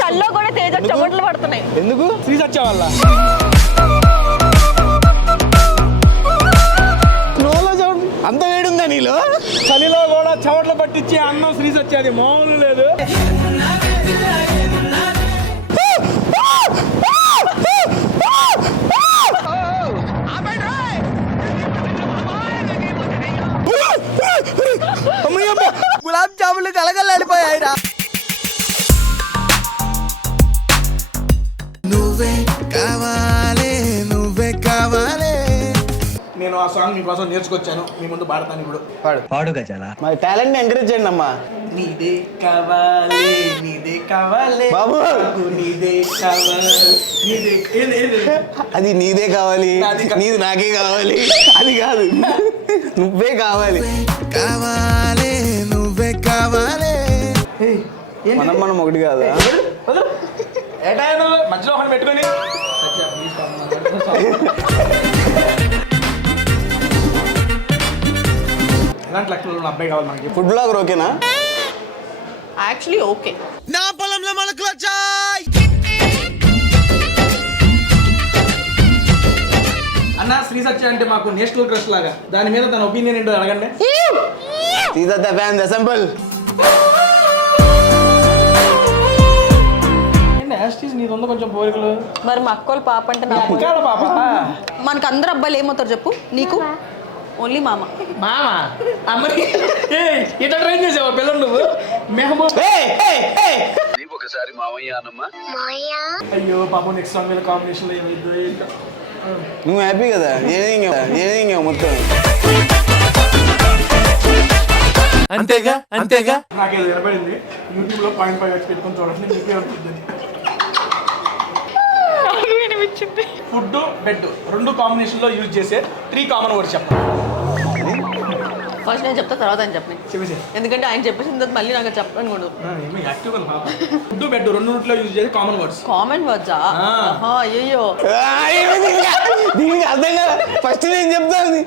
చల్లో కూడా తేజ చెమటలు పడుతున్నాయి. ఎందుకు? శ్రీ సత్య వల్ల. అంత వేడుందా నీలో? చలిలో కూడా చెమటలు పట్టించి అన్నం శ్రీ సత్య, అది మామూలు లేదు. గులాబ్ జాములు కలగలాడిపోయాయిరా. నువ్వే కావాలి, నువ్వే కావాలి. నేను ఆ సాంగ్ మీకోసం నేర్చుకొచ్చాను, మీ ముందు పాడతాను. ఇప్పుడు పాడు గజాల. మరి టాలెంట్ ఎంకరేజ్ చేయండి అమ్మా. నీదే కావాలి, నీదే కావాలి బాబు, నీదే కావాలి, నీదే. అది నీదే కావాలి, నీది నాకే కావాలి, అది కాదు. నువ్వే కావాలి, కావాలి, నువ్వే కావాలి. మనం ఒకటి కాదా? మధ్యలో ఒకటి పెట్టుకొని అబ్బాయి కావాలి మనకి. ఫుడ్ బ్లాగర్ ఓకేనా? Actually okay. నా పొలంలో మొలకలు వచ్చాయి అన్న. శ్రీ సత్య అంటే మాకు నేషనల్ క్రష్ లాగా. దాని మీద తన ఒపీనియన్ ఏంటో అడగండి. శ్రీ సత్య ఫ్యాన్స్ అసెంబుల్. నీది ఉంది కొంచెం పోలికలు. మరి మా అక్కోళ్ళ పాప అంటే పాప. మనకు అందరు అబ్బాయిలు ఏమవుతారు చెప్పు? నీకు ఓన్లీ మామ. మామ అమ్మని ఇట్లా ట్రైన్ చేసావా పిల్లలు నువ్వు? మేము ఒకసారి మామయ్య అన్నమ్మా. అయ్యో పాపం నెక్స్ట్ సాంగ్ మీద కాంబినేషన్ లో ఏమైందో. నువ్వు హ్యాపీ కదా? ఏదేంగా మొత్తం అంతేగా అంతేగా. నాకేదో వినపడింది. యూట్యూబ్ లో .5 వచ్చి పెట్టుకొని చూడండి, మీకే ఉంటుంది. ఫుడ్ బెడ్ రెండు కాంబినేషన్ లో యూజ్ చేసే 3 కామన్ వర్డ్స్ చెప్పండి. ఫస్ట్ నేను చెప్తా, తర్వాత ఆయన చెప్పండి. ఎందుకంటే ఆయన చెప్పేసిన తర్వాత మళ్ళీ నాకు చెప్పను కూడా. ఫుడ్ బెడ్ రెండులో యూజ్ చేసే కామన్ వర్డ్స్. కామన్ వర్డ్సా? అయ్యో దీనికి అర్థం కదా. ఫస్ట్ నేను చెప్తాను.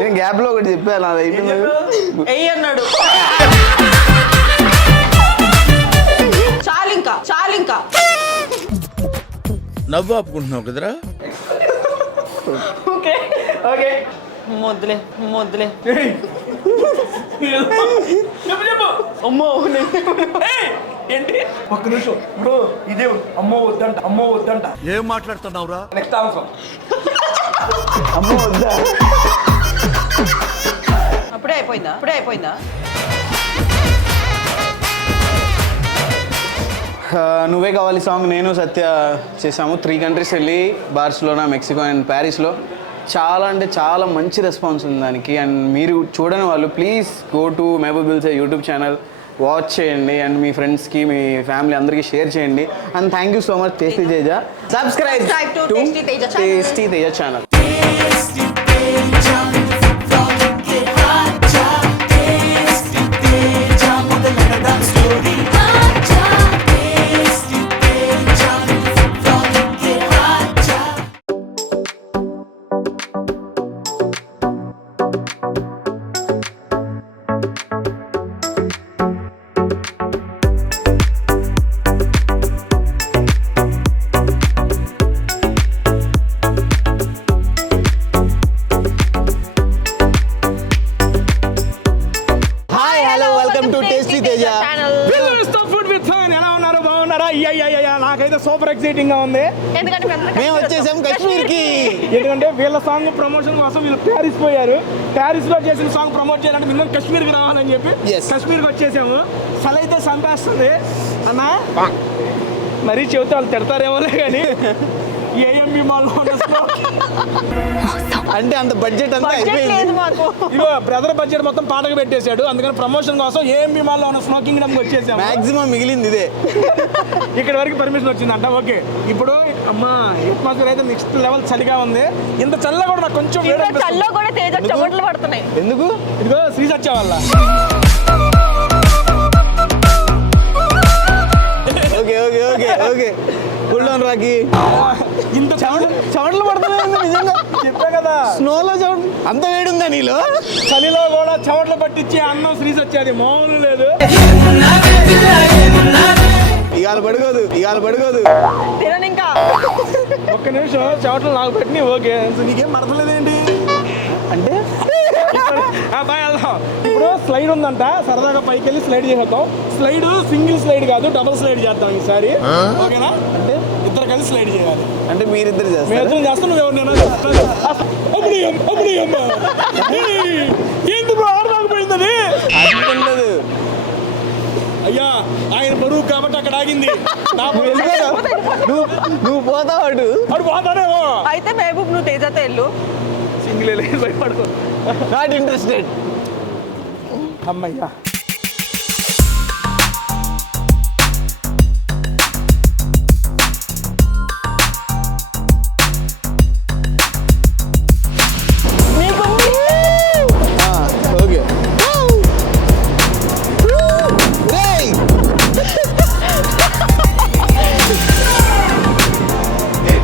నేను గ్యాప్ లో ఒకటి చెప్పాను, అది అయిపోయింది అన్నాడు. చాలింకా నవ్వు ఆపుకుంటున్నావు కదరా. ఓకే ఓకే మొద్దులే చెప్పు. అమ్మో ఏంటి? ఒక్క నిమిషం బ్రో. ఇదే అమ్మో వద్దంట. ఏం మాట్లాడుతున్నావురా? Next answer. అమ్మో వద్దా? అప్పుడే అయిపోయిందా? నువ్వే కావాలి సాంగ్ నేను సత్య చేసాము. 3 కంట్రీస్ వెళ్ళి బార్సిలోనా, మెక్సికో అండ్ ప్యారిస్లో. చాలా అంటే చాలా మంచి రెస్పాన్స్ ఉంది దానికి. అండ్ మీరు చూడని వాళ్ళు please go to Mehaboob Dilse YouTube channel, watch చేయండి. అండ్ మీ ఫ్రెండ్స్కి, మీ ఫ్యామిలీ అందరికీ షేర్ చేయండి. And thank you so much tasty Teja. Subscribe to tasty Teja channel. నాకైతే సూపర్ ఎక్సైటింగ్ గా ఉంది. మేము వచ్చేసాం కాశ్మీర్ కి. ఎందుకంటే వీళ్ళ సాంగ్ ప్రమోషన్ కోసం వీళ్ళు ప్యారిస్ పోయారు. ప్యారిస్ లో చేసిన సాంగ్ ప్రమోట్ చేయాలంటే మినిమం కాశ్మీర్ కి రావాలని చెప్పి కాశ్మీర్ కి వచ్చేసాము. సల అయితే సంపేస్తుంది అన్నా. మరీ చెబితే వాళ్ళు తిడతారేమోలే కానీ ఏఎంబి మాల్లో అంటే అంత బడ్జెట్ అంతా అయిపోయింది. ఇగో బ్రదర్ బడ్జెట్ మొత్తం పాటకు పెట్టేశాడు. అందుకని ప్రమోషన్ కోసం ఏఎంబి మాల్లో ఉన్న స్మోకింగ్ డమ్ వచ్చేసాము. మాక్సిమం మిగిలింది ఇదే. ఇక్కడ వరకు పర్మిషన్ వచ్చిందంట. ఓకే ఇప్పుడు అమ్మా అట్మాస్ఫియర్ అయితే నెక్స్ట్ లెవెల్ చలిగా ఉంది. ఇంత చల్ల కూడా నాకు కొంచెం చెమటలు పడుతున్నాయి. ఎందుకు? ఇదిగో శ్రీ సత్య వల్ల. Okay okay okay okay cool down Rocky. ఇంత చెమటలు పడుతున్నాయి నిజంగా. చెప్పా కదా స్నోలో అంత వేడి ఉందా నీలో? చలిలో కూడా చెమటలు పట్టించి అన్నం శ్రీస్ వచ్చేది మామూలు లేదు. ఇవాళ పడుకోదు తినను ఇంకా. ఒక్క నిమిషం చెమటలు నాకు పట్టినాయి. ఓకే నీకేం మరతలేదేంటి అంటే బాయ్ వెళ్దాం. ఇప్పుడు స్లైడ్ ఉందంట, సరదాగా పైకి వెళ్ళి స్లైడ్ చేసేద్దాం. స్లైడ్ సింగిల్ స్లైడ్ కాదు, డబుల్ స్లైడ్ చేద్దాం ఈసారి. ఓకేనా? అంటే ఇద్దరు కలిసి స్లైడ్ చేయాలి. అంటే మీరిద్దరు చేస్తారు? మేమిద్దరం చేస్తాం, నువ్వెవరినైనా ఏంటి బ్రో ఆడదాకపోయిందని? ఉండదు అయ్యా ఆయన బరువు కాబట్టి అక్కడ ఆగింది. నువ్వు పోతావు అటు పోతానేమో. అయితే మహబూబ్ నువ్వు తేజతో వెళ్ళు. సింగిల్ భయపడుకో. Not interested. అమ్మయ్యా ఓకే.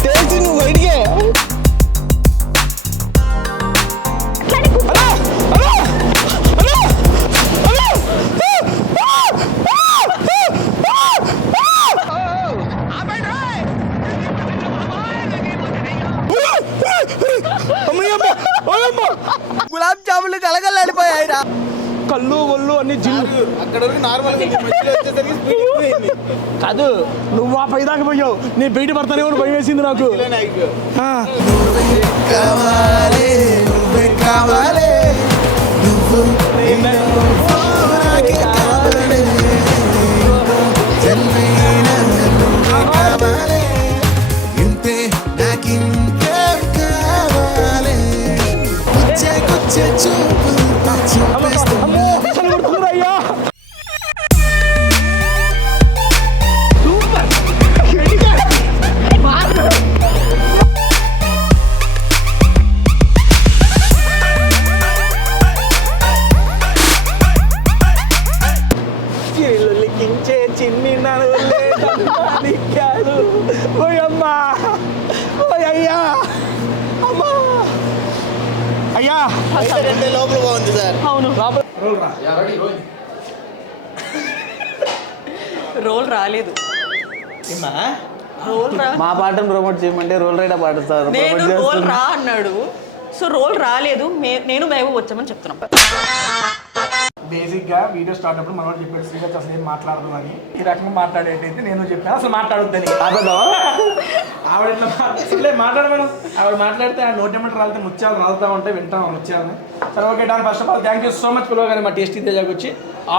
తెలిసి నువ్వు బయటికే. గులాబ్ జాములు కలగలాడిపోయాయిరా. కళ్ళు ఒళ్ళు అన్ని జిల్లు. అక్కడ నార్మల్ కాదు నువ్వు ఆ పైదాకా పోయావు, నేను బయట పడతానేమో అని భయం వేసింది నాకు. ఆ. అమ్మో, అసలు గుర్తుకురా అయ్యా. లిఖించే చిన్ని నన్ను ఓయమ్మా ఓయ్యా అమ్మా అయ్యా. లోపల బాగుంది సార్. అవును, రోల్ రా. రోల్ రాలేదు. రోల్ రా. మా పాటను ప్రమోట్ చేయమంటే రోల్ రైడా పాడుతారు. నేను రోల్ రా అన్నాడు, సో రోల్ రాలేదు. నేను మహబూబ్ వచ్చామని చెప్తున్నాం. బేసిక్గా వీడియో స్టార్ట్ అప్పుడు మనం చెప్పాడు శ్రీకాంత్ అసలు ఏం మాట్లాడదు అని. ఈ రకంగా మాట్లాడేటైతే నేను చెప్పాను అసలు మాట్లాడొద్దని. ఆవిడ ఇట్లా మాట్లాడమను. ఆవిడ మాట్లాడితే ఆ నోటెమెంట్ రాలితే ముత్యాలు రాలుతూ ఉంటాయి, వింటాం ముత్యాలని. సరే okay done. First of all thank you so much పిలవగానే మా టేస్టీ తేజాకి వచ్చి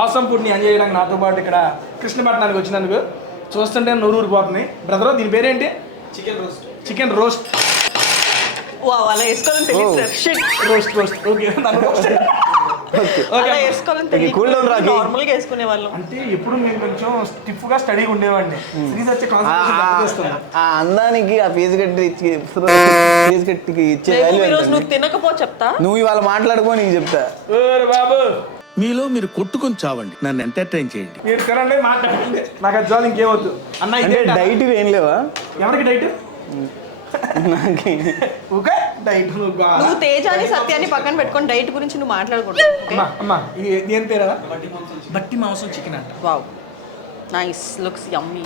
ఆసమ్ ఫుడ్ని ఎంజాయ్ చేయడానికి నాతో పాటు ఇక్కడ కృష్ణపట్నానికి వచ్చినందుకు. చూస్తుంటే నూరు ఊరిపోతుంది. బ్రదర్ దీని పేరేంటి? Chicken roast. అలా వేసుకోవాలని తెలియదు సార్. షిట్. Roast okay. అలా వేసుకోవాలని తెలియదు. నార్మల్గా వేసుకునే వాళ్ళం. అంటే ఎప్పుడు నేను కొంచెం స్టిఫ్ గా స్టడీ ఉండేవాడిని. సిరీస్ వచ్చే కాన్సెప్ట్ ఆ అందానికి ఆ ఫీజు కట్టి ఇచ్చే వాల్యూ ఈరోజు నువ్వు తినకపో చెప్తా. నువ్వు ఇవాళ మాట్లాడుకో, నీకు చెప్తా. బాబు మీలో మీరు కొట్టుకొని చావండి, నన్ను ఎంటర్టైన్ చేయండి. మీరు తినండి, మాట్లాడండి, నాకు అది చాలు, ఇంకేమొద్దు. అన్న డైట్ ఏం లేవా? ఎవరికి డైట్? నాకు ఓకే డైట్. నువ్వు తేజాని సత్యాన్ని పక్కన పెట్టుకొని డైట్ గురించి నువ్వు మాట్లాడకూడదు. అమ్మా ఇది ఏం పేరా? బట్టి మాంసం చికెన్ అంట. వావ్, నైస్, లుక్స్ యమ్మీ.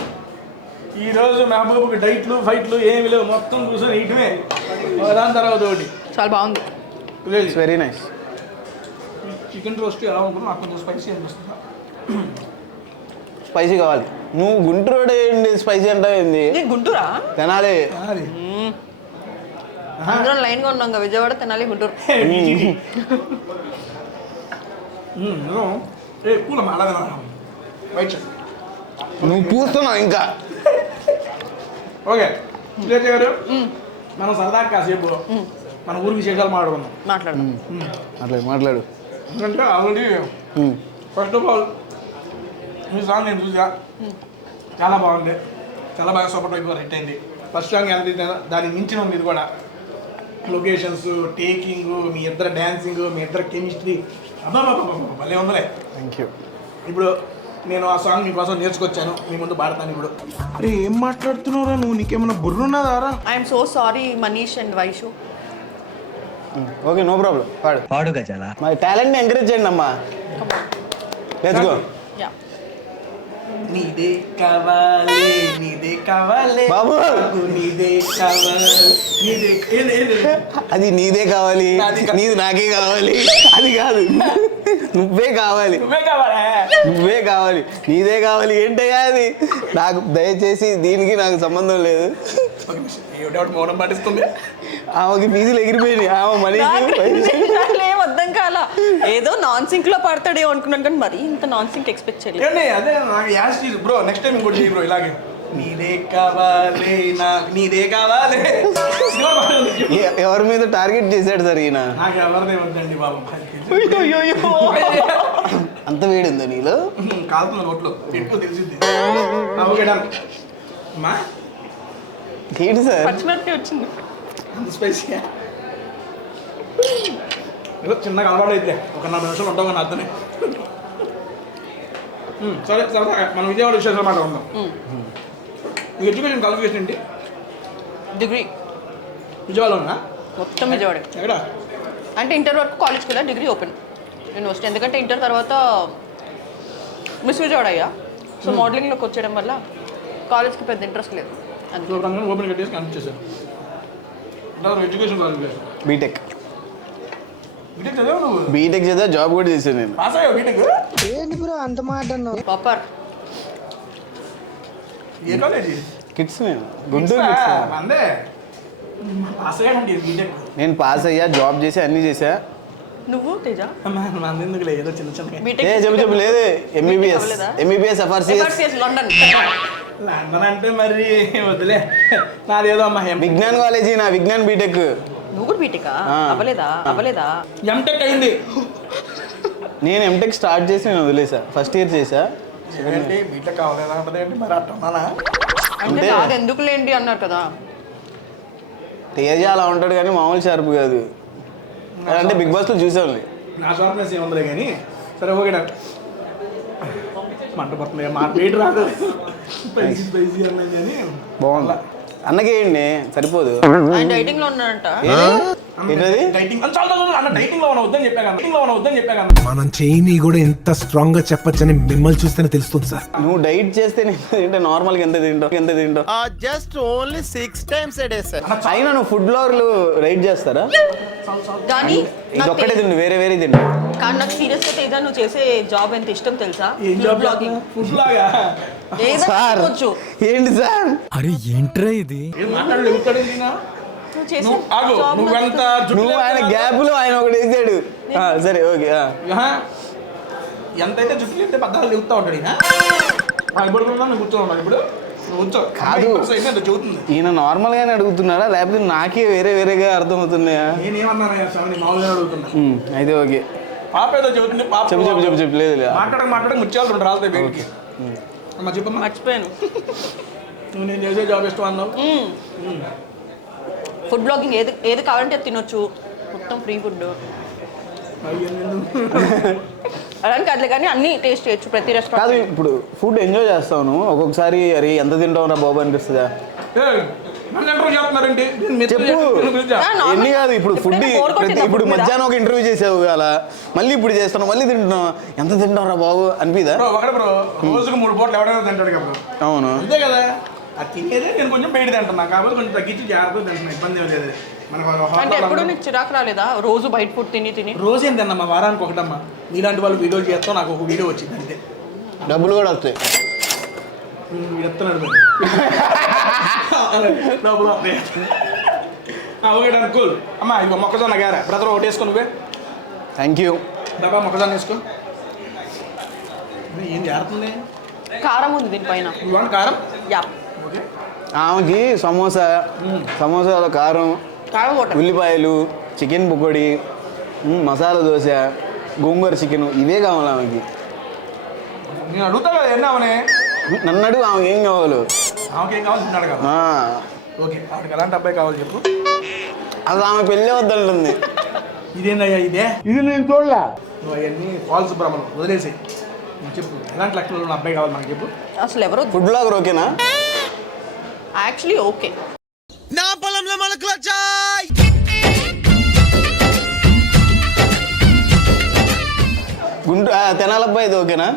ఈ రోజు మహబూబ్కి డైట్లు ఫైట్లు ఏమి లేవు, మొత్తం కూర్చొని ఇటువే దాని తర్వాత ఒకటి. చాలా బాగుంది. Very nice. చికెన్ రోస్ట్ ఎలా ఉంటుంది? నాకు కొంచెం స్పైసీ అనిపిస్తుంది. స్పైసీ కావాలి. నువ్వు గుంటూరు ఏంటి స్పైసీ అంటావు ఏంది? గుంటూరా? తినాలి. అందరం లైన్ గా ఉన్నాం కదా, విజయవాడ, తెనాలి, గుంటూరు. నువ్వు పూస్తున్నావు ఇంకా. ఓకే గారు, మనం సరదాగా కాసేపు మన ఊరి విశేషాలు మాట్లాడుకుందాం. మాట్లాడు. ఎందుకంటే already first of all me song నేను చూసా, చాలా బాగుంది, చాలా బాగా సూపర్ టైప్ హిట్ అయింది. ఫస్ట్ సాంగ్ ఎంత దానికి మించిన ఉంది ఇది కూడా. లొకేషన్స్, టేకింగ్, మీ ఇద్దరు డ్యాన్సింగ్, మీ ఇద్దరు కెమిస్ట్రీ, అబ్బా భలే ఉందలే. Thank you. ఇప్పుడు నేను ఆ సాంగ్ మీకోసం నేర్చుకొచ్చాను, మీ ముందు పాడతాను ఇప్పుడు. అరే ఏం మాట్లాడుతున్నావురా నువ్వు? నీకేమన్నా బుర్రున్నదారా? I'm so sorry Manish and Vaishu. Okay no problem పాడు పాడు గజాల. మరి టాలెంట్ని ఎంకరేజ్ చేయండి అమ్మా. Let's go. యా నీదే కావాలి నీదే కావాలి బాబు. నాకు నీదే కావాలి నీదే ఏంది అది నీదే కావాలి, నీది నాకే కావాలి, అది కాదు నువ్వే కావాలి, నువ్వే కావాలా నువ్వే కావాలి, నీదే కావాలి ఏంటయ్యా అది? నాకు దయచేసి దీనికి నాకు సంబంధం లేదు. ఒక నిమిషం ఏమిటి మౌనం పాటిస్తుంది ఆమెకి ఫీజులు ఎగిరిపోయినాయి, ఆమె మనీ ఏం అర్థం కాల. ఏదో నాన్ సింక్ లో పడతాడే అనుకున్నాను కానీ మరి ఇంత నాన్ సింక్ ఎక్స్పెక్ట్ చేయలేదు. ఏంటి అదే నాకు యాస్ బ్రో నెక్స్ట్ టైం ఇంకోటి చేయి బ్రో ఇలాగే నీదే కావాలి నాకు నీదే కావాలి సినిమా పాడండి. ఎవరి మీద టార్గెట్ చేశాడు సార్ ఈయన? నాకు ఎవరిదే వద్దండి బాబు అంత వేడిందో నీలో? కాలుతుంది నోట్లో ఎక్కువ తెలిసింది ఓకే డన్ అమ్మా ఏంటి సార్? పచ్చిమిరపకాయ వచ్చింది. అంత స్పైసీగా ఏదో చిన్నగా అలవాటు అయితే ఒక 40 నిమిషాలు ఉంటాం కానీ అర్థమే సరే సరే మనం విజయవాడ విశేషాలు మాట ఉందాం. మీ ఎడ్యుకేషన్ క్వాలిఫికేషన్ ఏంటి? డిగ్రీ విజయవాడలో ఉన్నా మొత్తం విజయవాడ. ఎక్కడ? అంటే ఇంటర్ వరకు కాలేజ్కి వెళ్ళా, డిగ్రీ ఓపెన్ యూనివర్సిటీ. ఎందుకంటే ఇంటర్ తర్వాత మిస్ విజయవాడ అయ్యా. సో మోడలింగ్లోకి వచ్చేయడం వల్ల కాలేజ్కి పెద్ద ఇంట్రెస్ట్ లేదు. అందుకే ఓపెన్ కట్టేసి కనెక్ట్ చేశారు. Education qualification BTech. బీటెక్ చదివావు నువ్వు? బీటెక్ చదివా, జాబ్ కూడా చేశాను నేను. పాస్ అయ్యావు బీటెక్? ప్రాపర్ ఏ కాలేజీ? కిడ్స్ నేను గుంటూరు kids నేను. అందే పాస్ అయ్యానండి బీటెక్. నేను పాస్ అయ్యా, జాబ్ చేసి అన్నీ చేసా. నువ్వు తేజ మంది ఎందుకు లేదు చిన్న చిన్న ఏ బీటెక్ చెప్పు లేదు. ఎంబీబీఎస్ అవ్వలేదా? MBBS FRCS London. లండన్ అంటే మరి వదిలే నాదేదో అమ్మా విజ్ఞాన్ కాలేజీ నా విజ్ఞాన్ బీటెక్. నువ్వు కూడా బీటెకా? ఆ. అవ్వలేదా? ఎంటెక్ అయింది. నేను ఎంటెక్ స్టార్ట్ చేసి నేను వదిలేసా, ఫస్ట్ ఇయర్ చేసా. ఏంటి బీటెక్ కావలేదా అంటే ఏంటి మరి అట్టన్నానా? అంటే కాదు ఎందుకులేండి అన్నారు కదా. తేజ అలా ఉంటాడు కానీ మామూలు షార్ప్ కాదు. అంటే బిగ్ బాస్లో చూసాంలే. నా షార్ప్నెస్ ఏముందిలే కానీ సరే ఓకే డాక్టర్ మంట పడుతుంది మా వెయిట్ రాదు స్పైసీ స్పైసీ అన్నది కానీ బాగుంది. అన్నకేయండి సరిపోదు. ఆయన డైటింగ్ లో ఉన్నాడంట. ఏంటది? డైటింగ్ చాలా అన్న డైటింగ్ లో మనం వద్దని చెప్పా కదా మనం చేయని కూడా ఎంత స్ట్రాంగ్ గా చెప్పొచ్చని మిమ్మల్ని చూస్తేనే తెలుస్తుంది సార్. నువ్వు డైట్ చేస్తే ఏంటంటే నార్మల్గా ఎంత తింటావు? Just only 6 times a day sir. అయినా నువ్వు ఫుడ్ బ్లాగర్లు రైట్ చేస్తారా? కానీ ఇది ఒక్కటే తిండు, వేరే వేరే తిండు. కానీ నాకు సీరియస్ గా తేజ నువ్వు చేసే జాబ్ ఎంత ఇష్టం తెలుసా? ఏం జాబ్ బ్లాగింగ్. ఫుడ్ లాగా సార్ ఏంటి సార్? అరే ఏంట్రా ఇది? ఏం మాట్లాడు ఎగుతాడు నువ్వు చేసే నువ్వు ఆగు job నువ్వెంత నువ్వు ఆయన గ్యాప్ లో ఆయన ఒకటి వేసాడు. సరే ఓకే. ఎంతైతే జుట్టు లేస్తే పద్దాలు ఎగుతా ఉంటాడు ఈయన ఇప్పుడు నేను కూర్చో ఉన్నాను ఇప్పుడు నువ్వు కూర్చో కాదు. అయితే చెబుతుంది ఈయన నార్మల్ గానే అడుగుతున్నాడా లేకపోతే నాకే వేరే వేరేగా అర్థమవుతున్నాయా? నేనేమన్నాను స్వామి మామూలుగా అడుగుతున్నా అయితే ఓకే పాప ఏదో చెబుతుంది పాప చెప్పు లేదు మాట్లాడక ముత్యాలు 2 రాళ్ళతో బయటికి అమ్మా చెప్పమ్మా మర్చిపోయాను. నువ్వు నేను చేసే జాబ్ ఇష్టం అన్నావు ఫుడ్ బ్లాగింగ్ ఏది కావాలంటే అది తినొచ్చు, మొత్తం ఫ్రీ ఫుడ్. అలాని కాదులే కానీ అన్ని టేస్ట్ చేయొచ్చు ప్రతి కాదు. రెస్టారెంట్. ఇప్పుడు ఫుడ్ ఎంజాయ్ చేస్తాను ఒక్కొక్కసారి. అరే ఎంత తింటావు రా బాబు అనిపిస్తుందా? నన్ను ఇంటర్వ్యూ చేస్తున్నారండి చెప్పు. ఎన్ని కాదు ఇప్పుడు ఫుడ్ ఇప్పుడు మధ్యాహ్నం ఒక ఇంటర్వ్యూ చేసావు అలా, మళ్ళీ ఇప్పుడు చేస్తాను, మళ్ళీ తింటున్నావు, ఎంత తింటావు రా బాబు అనిపిదా? ఒకటే బ్రో రోజుకు 3 పూటలు ఎవడైనా తింటాడు కదా బ్రో. అవును అంతే కదా. అది తినేదే నేను కొంచెం బయట తింటున్నా కాబట్టి కొంచెం తగ్గించి జాగ్రత్తగా తింటున్నా, ఇబ్బంది ఏం లేదు. అంటే ఎప్పుడు మనకు నీకు చిరాకు రాలేదా రోజు బయట ఫుడ్ తిని? రోజు ఏం తిన్నమ్మా వారానికి ఒకటమ్మా. మీలాంటి వాళ్ళు వీడియోలు చేస్తాం, నాకు ఒక వీడియో వచ్చింది అంతే. డబ్బులు కూడా వస్తాయి. చెప్తున్నాడు డబ్బులు ఓకే డన్ కూల్. అమ్మా ఇక మొక్కజొన్న గారా బ్రదర్ ఒకటి వేసుకో నువ్వే. Thank you. డబ్బా మొక్కజొన్న వేసుకో. ఏం జారుతుంది? కారం ఉంది దీనిపైన. ఇవాళ కారం యా ఓకే. ఆమెకి సమోసాలో కారం, కారం వాటర్. ఉల్లిపాయలు, చికెన్ పకోడీ, మసాలా దోశ, గోంగూర చికెన్ ఇవే కావాలి ఆమెకి. నేను అడుగుతా కదా ఎన్నామని. నన్ను అడుగు ఆమెకి ఏం కావాలో. ఆమెకేం కావాలి తిన్నాడు కదా. ఓకే ఆవిడకి ఎలాంటి అబ్బాయి కావాలి చెప్పు. అది ఆమె పెళ్ళి వద్దంటుంది. ఇదేందయ్యా ఇదే? ఇది నేను చూడలే. నువ్వు అవన్నీ ఫాల్స్ భ్రమలు వదిలేసి చెప్పు ఎలాంటి లక్షణాలు ఉన్న అబ్బాయి కావాలి మనకి చెప్పు. అసలు ఎవరో ఫుడ్ బ్లాగర్ ఓకేనా? Actually okay. నా పొలంలో మొలకలు వచ్చాయి. అబ్బాయి ఇది ఓకేనా?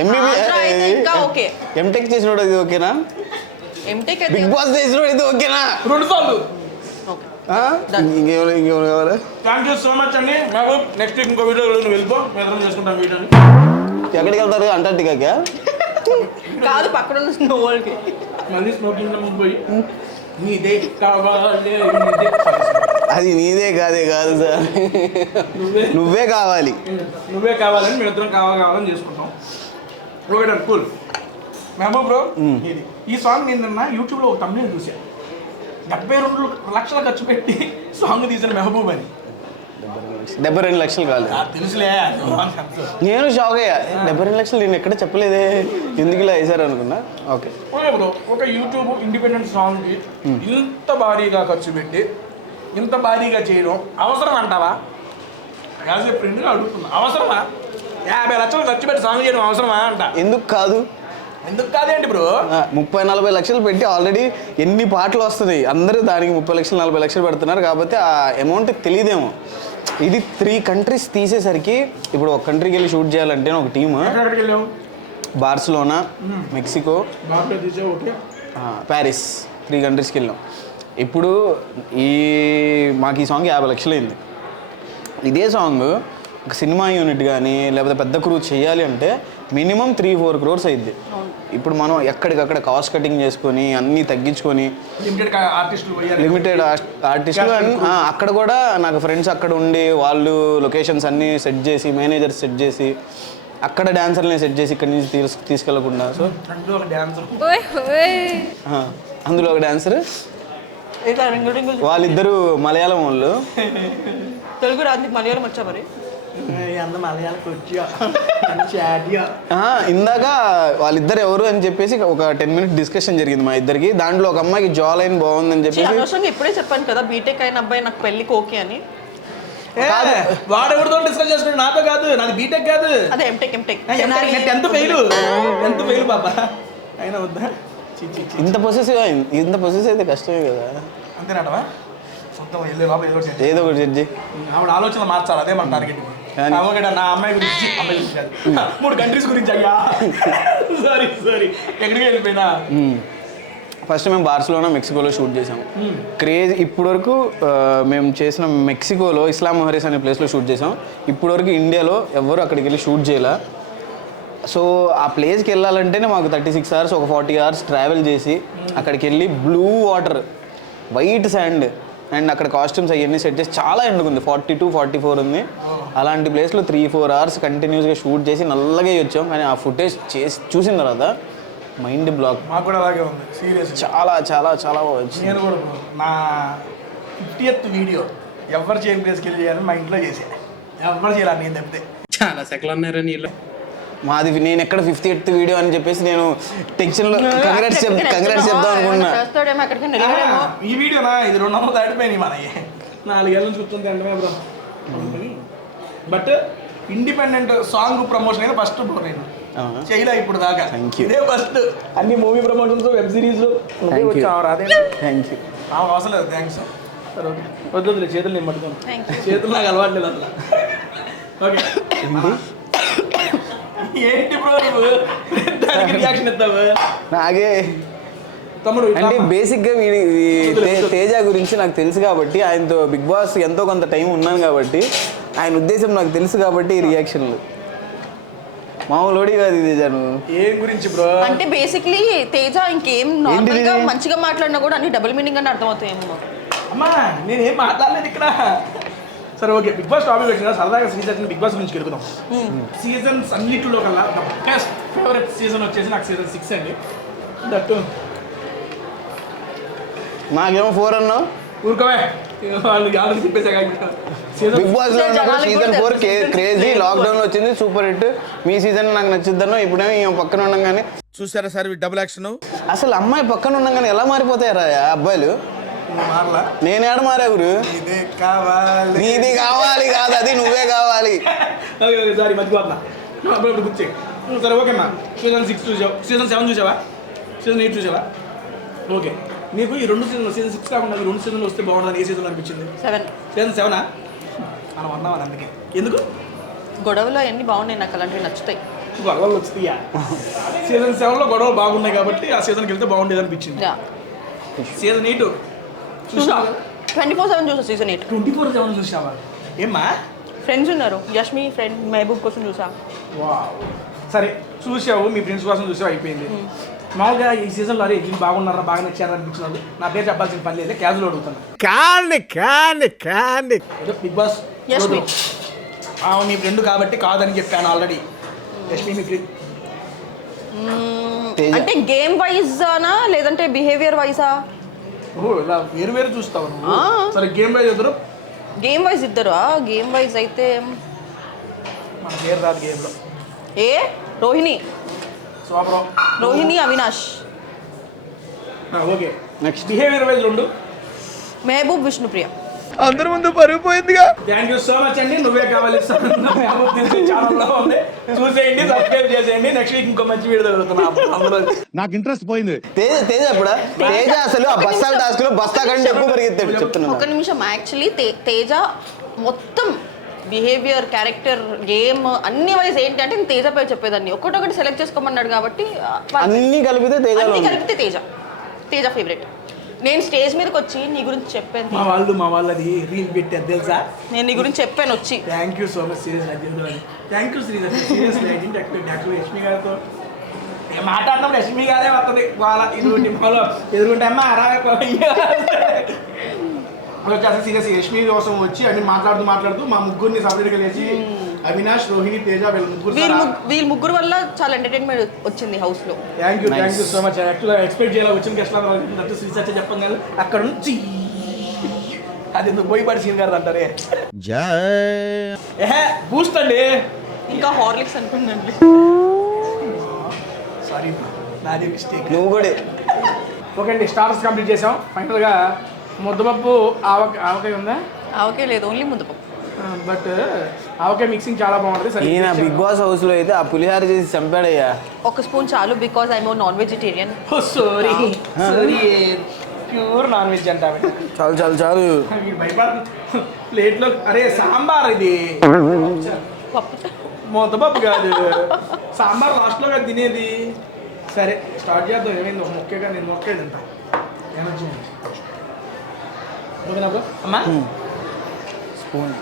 ఆంధ్ర అయితే ఇంకా ఓకే. ఎంటెక్ చేసినోడు ఇది ఓకేనా? ఎంటెక్ బిగ్ బాస్ చేసినోడు ఇది ఓకేనా? 2 సార్లు. ఇంకేమైనా కావాలి? థ్యాంక్ యూ సో మచ్ అండి. నాకు నెక్స్ట్ వీక్ ఇంకో వీడియో నువ్వు వెళ్ళిపో, మేము చేసుకుంటాం వీడియోని. ఎక్కడికి వెళ్తారు? అంటార్టికాకా? కాదు, పక్కన ఉన్న స్నో వరల్డ్కి. మళ్ళీ స్మోకింగ్ పోయి నీదే కావాలి. అది నీదే కాదు సార్, నువ్వే కావాలి. నువ్వే కావాలని మేమిద్దరం కావాలని చేసుకుంటాం. Okay cool. మహబూబ్ బ్రో, ఈ సాంగ్ నేను యూట్యూబ్లో ఒక తమిళ చూసాను. 72 లక్షలు ఖర్చు పెట్టి సాంగ్ తీసిన మెహబూబ్ అని. 72 లక్షలు కాదు, తెలుసులే. నేను షాక్ అయ్యా. 72 లక్షలు నేను ఎక్కడ చెప్పలేదే, ఎందుకు ఇలా వేసారు అనుకున్నా. ఓకే బ్రో, ఒక యూట్యూబ్ ఇండిపెండెంట్ సాంగ్కి ఇంత భారీగా ఖర్చు పెట్టి ఇంత భారీగా చేయడం అవసరం అంటావా? యాజ్ ఏ ఫ్రెండ్గా అడుగుతున్నా, అవసరమా? 50 లక్షలు ఖర్చు పెట్టి సాంగ్ చేయడం అవసరమా అంట. ఎందుకు కాదు? ఎందుకు కాదేంటి బ్రో? 30-40 లక్షలు పెట్టి ఆల్రెడీ ఎన్ని పాటలు వస్తున్నాయి, అందరూ దానికి 30 లక్షలు 40 లక్షలు పెడుతున్నారు కాబట్టి ఆ అమౌంట్ తెలియదేమో. ఇది 3 కంట్రీస్ తీసేసరికి, ఇప్పుడు ఒక కంట్రీకి వెళ్ళి షూట్ చేయాలంటే ఒక టీమ్, బార్సిలోనా, మెక్సికో, ప్యారిస్, 3 కంట్రీస్కి వెళ్ళాం. ఇప్పుడు మాకు ఈ సాంగ్ 50 లక్షలు అయింది. ఇదే సాంగ్ ఒక సినిమా యూనిట్ కానీ లేకపోతే పెద్ద క్రూ చేయాలి అంటే మినిమం 3-4 crores అయింది. ఇప్పుడు మనం ఎక్కడికక్కడ కాస్ట్ కటింగ్ చేసుకొని అన్నీ తగ్గించుకొని లిమిటెడ్ ఆర్టిస్టులు అని అక్కడ కూడా నాకు ఫ్రెండ్స్ అక్కడ ఉండి వాళ్ళు లొకేషన్స్ అన్నీ సెట్ చేసి, మేనేజర్స్ సెట్ చేసి, అక్కడ డాన్సర్ని సెట్ చేసి ఇక్కడి నుంచి తీసుకెళ్లకుండా. సో అందులో ఒక డాన్సర్, వాళ్ళిద్దరూ మలయాళం వాళ్ళు. తెలుగు రాదు, మలయాళం వచ్చా మరి? ఇందాక వాళ్ళిద్దరు ఎవరు అని చెప్పేసి ఒక 10 minutes డిస్కషన్ జరిగింది మా ఇద్దరికి. దాంట్లో ఒక అమ్మాయికి జా లైన్ బాగుందని చెప్పేసి, అనవసరంగా ఇప్పుడే చెప్పాను కదా బీటెక్ అయిన అబ్బాయి నాకు పెళ్ళికి ఓకే అని. వాడు ఎవరితో డిస్కస్ చేసుకుంటే నాతో కాదు, నాది బీటెక్ కాదు, అదే ఎంటెక్. ఎంత ఫెయిల్ బాబా అయినా వద్దా? ఇంత పొసెసివ్ అయితే కష్టమే కదా. అంతేనటవా? ఏదో ఒకటి జడ్జి ఆవిడ ఆలోచన మార్చాలి, అదే మన టార్గెట్. నా అమ్మాయి గురించి 3 కంట్రీస్ గురించి అయ్యా. సారీ ఎక్కడికి వెళ్ళిపోయినా. ఫస్ట్ మేము బార్సిలోనా, మెక్సికోలో షూట్ చేసాము. క్రేజ్ ఇప్పటి వరకు మేము చేసిన మెక్సికోలో ఇస్లాం మొహరీస్ అనే ప్లేస్లో షూట్ చేసాం. ఇప్పటి వరకు ఇండియాలో ఎవరు అక్కడికి వెళ్ళి షూట్ చేయాల. సో ఆ ప్లేస్కి వెళ్ళాలంటేనే మాకు 36 hours, ఒక 40 hours ట్రావెల్ చేసి అక్కడికి వెళ్ళి blue water, white sand and అక్కడ కాస్ట్యూమ్స్ అవన్నీ సెట్ చేసి చాలా ఎండుకుంది, 42-44 ఉంది. అలాంటి ప్లేస్లో 3-4 hours కంటిన్యూస్గా షూట్ చేసి నల్లగా వచ్చాం. కానీ ఆ ఫుటేజ్ చూసిన తర్వాత మైండ్ బ్లాక్. మాకు కూడా అలాగే ఉంది సీరియస్. చాలా చాలా చాలా వచ్చింది. నేను కూడా నా 50th వీడియో ఎవరు చేయని ప్లేస్కి వెళ్ళి చేయాలని మా ఇంట్లో చేసాను. ఎవరు చేయాలి నేను తప్పితే. చాలా సెకలు ఉన్నారా నీళ్ళు. మాది నేను ఎక్కడ 50th వీడియో అని చెప్పేసి నేను టెన్షన్లో కంగ్రాట్స్ చెప్దాం అనుకున్నా. ఈ వీడియోనా ఇది 200 దాటిపోయినాయి మన 4 ఏళ్ళ నుంచి కూర్చొని తింటమే bro. But independent song promotion అయితే ఫస్ట్ బ్రో నేను చేయలే ఇప్పుడు దాకా. ఇదే ఫస్ట్. అన్ని movie promotions, web series thank you. అవసరం లేదు, థ్యాంక్స్. సరే ఓకే, వద్దులే, చేతులు నేను పట్టుకోను, చేతులు నాకు అలవాటు లేదు అసలు. ఓకే ఏంటి బ్రో నువ్వు దానికి రియాక్షన్ ఇస్తావు? నాగే తమ్ముడు అంటే బేసిక్గా తేజ గురించి నాకు తెలుసు కాబట్టి, ఆయనతో బిగ్ బాస్ ఎంతో కొంత టైం ఉన్నాను కాబట్టి ఆయన ఉద్దేశం నాకు తెలుసు కాబట్టి ఈ రియాక్షన్లు మామూలుడి కాదు. తేజ నువ్వు ఏం గురించి బ్రో? అంటే బేసిక్లీ తేజ ఇంకేం నార్మల్గా మంచిగా మాట్లాడినా కూడా అన్ని డబుల్ మీనింగ్ అని అర్థమవుతాయేమో. అమ్మా నేనేం మాట్లాడలేదు ఇక్కడ. సరే ఓకే, బిగ్ బాస్ టాపిక్ వచ్చిన సరదాగా సీజన్ బిగ్ బాస్ గురించి వెళ్తున్నాం. సీజన్స్ అన్నింటిలో కల్లా ద బెస్ట్ ఫేవరెట్ సీజన్ వచ్చేసి నాకు సీజన్ 6 అండి. దట్ నాకేమో 4 అన్నావు. ఊరుకోవే, వాళ్ళు ఆల్రెడీ చెప్పేసా. బిగ్ బాస్ లో సీజన్ 4 క్రేజీ, లాక్డౌన్ లో వచ్చింది, సూపర్ హిట్. మీ సీజన్ నాకు నచ్చిద్దన్నో, ఇప్పుడేమో పక్కన ఉండగానే చూసారా సార్ డబుల్ యాక్షన్. అసలు అమ్మాయి పక్కన ఉండగానే ఎలా మారిపోతాయరా అబ్బాయిలు? నేను ఏడ మారా గురు? నీది కావాలి కాదు, అది నువ్వే కావాలి. సారీ మర్చిపోతున్నా, అప్పుడు గుర్తు. సరే ఓకే అమ్మా, సీజన్ 6 చూసావు, సీజన్ 7 చూసావా, సీజన్ 8 చూసావా? ఓకే, నీకు ఈ 2 సీజన్లు, సీజన్ 6 కాకుండా 2 సీజన్లు వస్తే బాగుంటుంది. ఏ సీజన్ అనిపించింది? 7. సీజన్ 7 మనం అన్నామని అందుకే. ఎందుకు గొడవలు అవన్నీ బాగున్నాయి, నాకు అలాంటివి నచ్చుతాయి. గొడవలు వస్తాయా? సీజన్ 7లో గొడవలు బాగున్నాయి కాబట్టి ఆ సీజన్కి వెళ్తే బాగుండేది అనిపించింది. యా సీజన్ 8 చూసా, 24/7 చూసా సీజన్ 8. 24/7 చూసావా? ఏమ్మా? ఫ్రెండ్స్ ఉన్నారు, యష్మి ఫ్రెండ్ మహబూబ్ కోసం చూసా. వావ్. సరే చూసావు, మీ ఫ్రెండ్స్ కోసం చూసావు, అయిపోయింది. మామూలుగా ఈ సీజన్లో అరే వీళ్ళు బాగున్నారా, బాగా నచ్చారా అనిపించినారు. నా పేరు చెప్పాల్సిన పని లేదు, క్యాజువల్ అడుగుతాను. ఏదో బిగ్ బాస్ యష్మి. మీ ఫ్రెండ్ కాబట్టి కాదని చెప్పాను ఆల్రెడీ. యష్మి మీ ఫ్రెండ్. తేజ. అంటే గేమ్ వైజానా లేదంటే బిహేవియర్ వైజా? ఓహో ఇలా వేరు వేరు చూస్తావు నువ్వు. ఆ. సరే గేమ్ వైజ్ ఇద్దరు గేమ్ వైజ్ ఇద్దరు. గేమ్ వైజ్ అయితే మన పేరు రాదు గేమ్లో. ఏ Rohini, super. Rohini Avinash. Okay next behaviour wise 2. Mehaboob Vishnupriya. అందరి ముందు పరుగు పోయిందిగా. థ్యాంక్ యూ సో మచ్ అండి. నువ్వే కావాలి ఛానల్లో ఉంది, చూసేయండి, సబ్స్క్రైబ్ చేసేయండి. నెక్స్ట్ వీక్ ఇంకో మంచి వీడియో దొరుకుతున్నా అందులో. నాకు ఇంట్రెస్ట్ పోయింది. తేజ అప్పుడా? తేజ అసలు ఆ బస్తాల టాస్క్ లో బస్తా కంటే ఎక్కువ పరిగెత్తాడు చెప్తున్నాను. ఒక నిమిషం, యాక్చువల్లీ తేజ మొత్తం బిహేవియర్, క్యారెక్టర్, గేమ్ అన్ని వైజ్ ఏంటి అంటే నేను తేజ పేరు చెప్పేదాన్ని. ఒకటొకటి సెలెక్ట్ చేసుకోమన్నాడు కాబట్టి అన్ని కలిపితే తేజలో అన్ని ఉంది. కలిపితే తేజ ఫేవరెట్. నేను స్టేజ్ మీదకి వచ్చి నీ గురించి చెప్పాను. మా వాళ్ళది రీల్ పెట్టారు తెలుసా? నేను నీ గురించి చెప్పాను వచ్చి. Thank you so much serious thank you Sridhar. Seriously I didn't expect actually Yashmi గారితో మాట్లాడినప్పుడు యష్మి గారే వస్తుంది. వాళ్ళ ఇటువంటి మాలో ఎదురుకుంటే అమ్మ వచ్చేసి సీరియస్ యష్మి కోసం వచ్చి అన్ని మాట్లాడుతూ మా ముగ్గురిని సపరేట్గా లేచి అవినాష్, రోహిణి, తేజ వీళ్ళ ముగ్గురు వల్ల చాలా ఎంటర్టైన్మెంట్ వచ్చింది హౌస్ లో. Thank you so much. యాక్చువల్గా ఎక్స్పెక్ట్ చేయాలి వచ్చిన గెస్ట్ శ్రీసత్య చెప్పండి కానీ అక్కడ నుంచి అది ఎందుకు పోయిపాటి సీన్ గారు అంటారే బూస్ట్ అండి. ఇంకా హార్లిక్స్ అనుకున్నాను. సారీ నాది మిస్టేక్. నువ్వు కూడా ఓకే అండి, స్టార్టర్స్ కంప్లీట్ చేసాం. ఫైనల్గా ముద్దపప్పు ఆవకాయ ఉందా? ఓకే లేదు, ఓన్లీ ముద్దపప్పు. బట్ ఆవకాయ మిక్సింగ్ చాలా బాగుంటుంది. ఈయన బిగ్ బాస్ హౌస్ లో అయితే ఆ పులిహార చేసి చంపాడయ్యా. ఒక స్పూన్ చాలు, because I'm non vegetarian. Sorry pure non veg అంట. చాలు ప్లేట్లో అరే సాంబార్ ఇది ముద్దపప్పు కాదు, సాంబార్ లాస్ట్లో కాదు తినేది. సరే స్టార్ట్ చేద్దాం. ఏమైంది ఒక మొక్కేగా నేను మొక్కేది అంట ఎనర్జీ ఓకేనా బ్రో? అమ్మా స్పూన్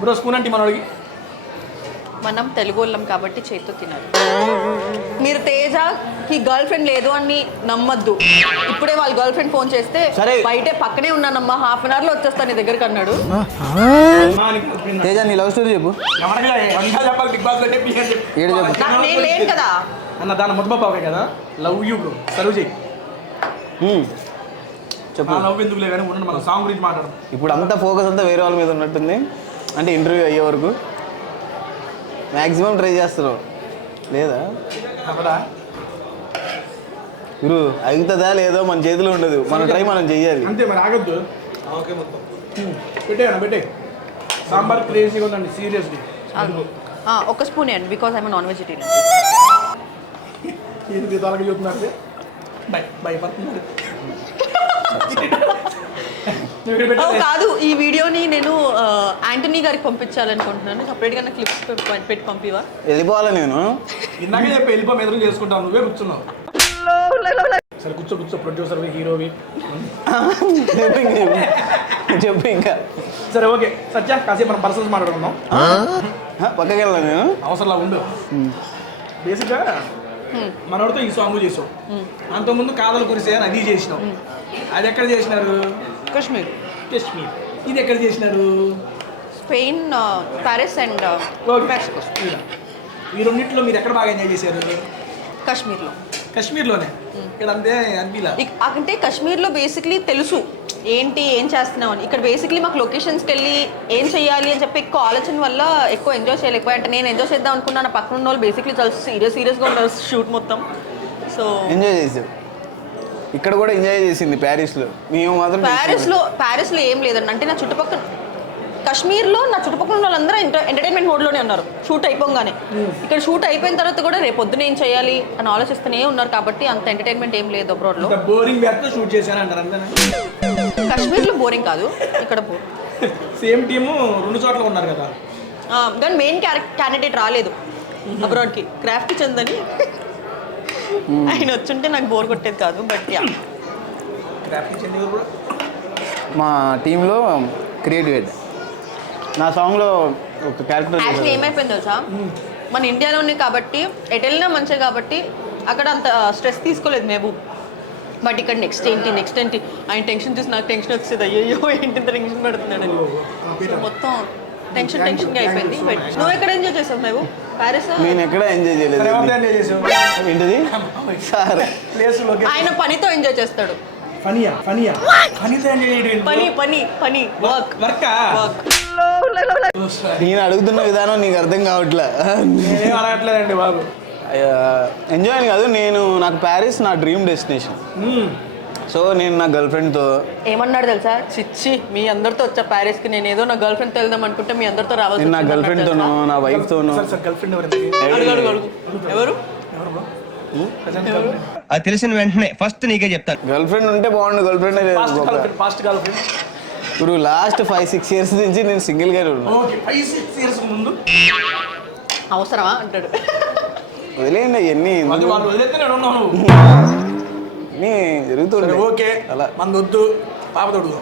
బ్రో స్పూన్ అంటే మనోడికి మనం తెలుగు వాళ్ళం కాబట్టి చేతితో తినాలి. మీరు తేజకి గర్ల్ ఫ్రెండ్ లేదు అని నమ్మద్దు. ఇప్పుడే వాళ్ళ గర్ల్ ఫ్రెండ్ ఫోన్ చేస్తే సరే. బయటే పక్కనే ఉన్నానమ్మా, హాఫ్ అన్ అవర్ లో వచ్చేస్తాను నీ దగ్గరికి అన్నాడు. తేజ నీ లవ్ స్టోరీ చెప్పు. చెప్పాలి బిగ్ బాస్ అంటే ఏడు చెప్పు. నేను లేను కదా అన్న దాని ముద్దపప్పు ఓకే కదా. లవ్ యూ బ్రో, సర్వ్ చేయి. చెప్పు. లవ్ ఎందుకు లే కానీ ఉండండి, మనం సాంగ్ గురించి మాట్లాడదాం. ఇప్పుడు అంతా ఫోకస్ అంతా వేరే వాళ్ళ మీద ఉన్నట్టుంది. అంటే ఇంటర్వ్యూ అయ్యే వరకు మ్యాక్సిమం ట్రై చేస్తున్నావు లేదా? అక్కడ గురు అవుతుందా లేదో మన చేతిలో ఉండదు, మన ట్రై మనం చెయ్యాలి అంతే మరి. ఆగద్దు. ఓకే మొత్తం పెట్టేయన్నా పెట్టే. సాంబార్ క్రేజీగా ఉందండి సీరియస్లీ. ఒక స్పూన్ అండి, బికాజ్ ఐఎమ్ నాన్ వెజిటేరియన్. ఎందుకు తొలగి చూస్తున్నారు? భయపడుతున్నారు. కాదు, ఈ వీడియోని నేను యాంటనీ గారికి పంపించాలనుకుంటున్నాను. సపరేట్గా నా క్లిప్స్ పెట్టి పంపివా? వెళ్ళిపోవాలి నేను. ఇందాకే చెప్పి వెళ్ళిపో, ఎదురు చేసుకుంటావు, నువ్వే కూర్చున్నావు. సరే కూర్చో ప్రొడ్యూసర్ హీరోవి చెప్పు ఇంకా. సరే ఓకే సత్య, కాసేపు మనం పర్సన్స్ మాట్లాడుకుందాం. పక్కకి వెళ్ళాను నేను. అవసరంలా ఉండు. బేసిక్గా మనోడితో ఈ సాంగ్ చేసావు, అంతకుముందు కాదలు కురిసే అని అది చేసినావు. అది ఎక్కడ చేసినారు? కాశ్మీర్. కాశ్మీర్. ఇది ఎక్కడ చేసినారు? Spain, Paris and Mexico. ఈ రెండింటిలో మీరు ఎక్కడ బాగా ఎంజాయ్ చేశారు? కాశ్మీర్లో. కాశ్మీర్లోనే. ఇక్కడ అంతే అనిపిలా? అంటే కాశ్మీర్లో బేసిక్లీ తెలుసు ఏంటి ఏం చేస్తున్నాం అని. ఇక్కడ బేసిక్లీ మాకు లొకేషన్స్కి వెళ్ళి ఏం చేయాలి అని చెప్పి ఎక్కువ ఆలోచన వల్ల ఎక్కువ ఎంజాయ్ చేయలేకపోయా. అంటే నేను ఎంజాయ్ చేద్దాం అనుకున్నాను, పక్కన ఉన్న వాళ్ళు బేసిక్లీ చాలా సీరియస్గా ఉన్నారు షూట్ మొత్తం. సో ఎంజాయ్ చేసావు. ఇక్కడ కూడా ఎంజాయ్ చేసింది ప్యారిస్లో. మేము మాత్రం ప్యారిస్లో ఏం లేదండి. అంటే నా చుట్టుపక్కల కాశ్మీర్లో నా చుట్టుపక్కల ఉన్న వాళ్ళందరూ ఎంటర్టైన్మెంట్ మోడ్లోనే ఉన్నారు షూట్ అయిపోగానే. ఇక్కడ షూట్ అయిపోయిన తర్వాత కూడా రేపు పొద్దున ఏం చేయాలి అని ఆలోచిస్తూనే ఉన్నారు కాబట్టి అంత ఎంటర్టైన్మెంట్ ఏం లేదు అబ్రాడ్లో. బోరింగ్ బ్యాక్తో షూట్ చేశాను అంటారు అంతే. కాశ్మీర్లో బోరింగ్ కాదు, ఇక్కడ బోర్. సేమ్ టీము రెండు చోట్ల ఉన్నారు కదా. కానీ మెయిన్ క్యాండిడేట్ రాలేదు అబ్రాడ్కి, క్రాఫ్ట్ చందని. ఆయన వచ్చుంటే నాకు బోర్ కొట్టేది కాదు. బట్ యా, మా టీంలో క్రియేటివ్ హెడ్ నా సాంగ్లో ఒక క్యారెక్టర్ యాక్చువల్లీ ఏమైపోయింది తెలుసా, మన ఇండియాలోనే కాబట్టి ఎటు వెళ్ళినా మంచిగా కాబట్టి అక్కడ అంత స్ట్రెస్ తీసుకోలేదు మేము. బట్ ఇక్కడ నెక్స్ట్ ఏంటి ఆయన టెన్షన్ చూసి నాకు టెన్షన్ వచ్చేది, అయ్యో ఏంటి ఇంత టెన్షన్ పడుతున్నాడని. So, మొత్తం టెన్షన్గా అయిపోయింది. బట్ నువ్వు ఎక్కడ ఎంజాయ్ చేసావు మేము? ప్యారిస్? నేను ఎక్కడ ఎంజాయ్ చేయలేదు. ఏంటిది సార్? ఆయన పనితో ఎంజాయ్ చేస్తాడు. పని వర్క్. నేను అడుగుతున్న విధానం నీకు అర్థం కావట్లే. అడగట్లేదండి బాబు. ఎంజాయ్ అని కాదు, నాకు ప్యారిస్ నా డ్రీమ్ డెస్టినేషన్. సో నేను నా గర్ల్ ఫ్రెండ్తో ఏమన్నాడు తెలుసా, చిచ్చి మీ అందరితో వచ్చా ప్యారిస్కి, నేను ఏదో నా గర్ల్ ఫ్రెండ్తో వెళ్దాం అనుకుంటే మీ అందరితో రావాలి. నేను నా గర్ల్ ఫ్రెండ్తోనో నా వైఫ్తోనో. గర్ల్ ఫ్రెండ్ ఎవరు? అది తెలిసిన వెంటనే ఫస్ట్ నీకే చెప్తాను. గర్ల్ ఫ్రెండ్ ఉంటే బాగుండు. Girl friend fast girl friend. ఇప్పుడు లాస్ట్ 5-6 years నుంచి నేను సింగిల్గానే ఉన్నాను. ఓకే, 5-6 years ముందు అవసరమా అంటాడు. వదిలేయండి అవన్నీ వాళ్ళు వదిలేస్తే నేను ఉన్నాను. అన్నీ జరుగుతుంది. ఓకే అలా మన వద్దు, పాప తొడుగు.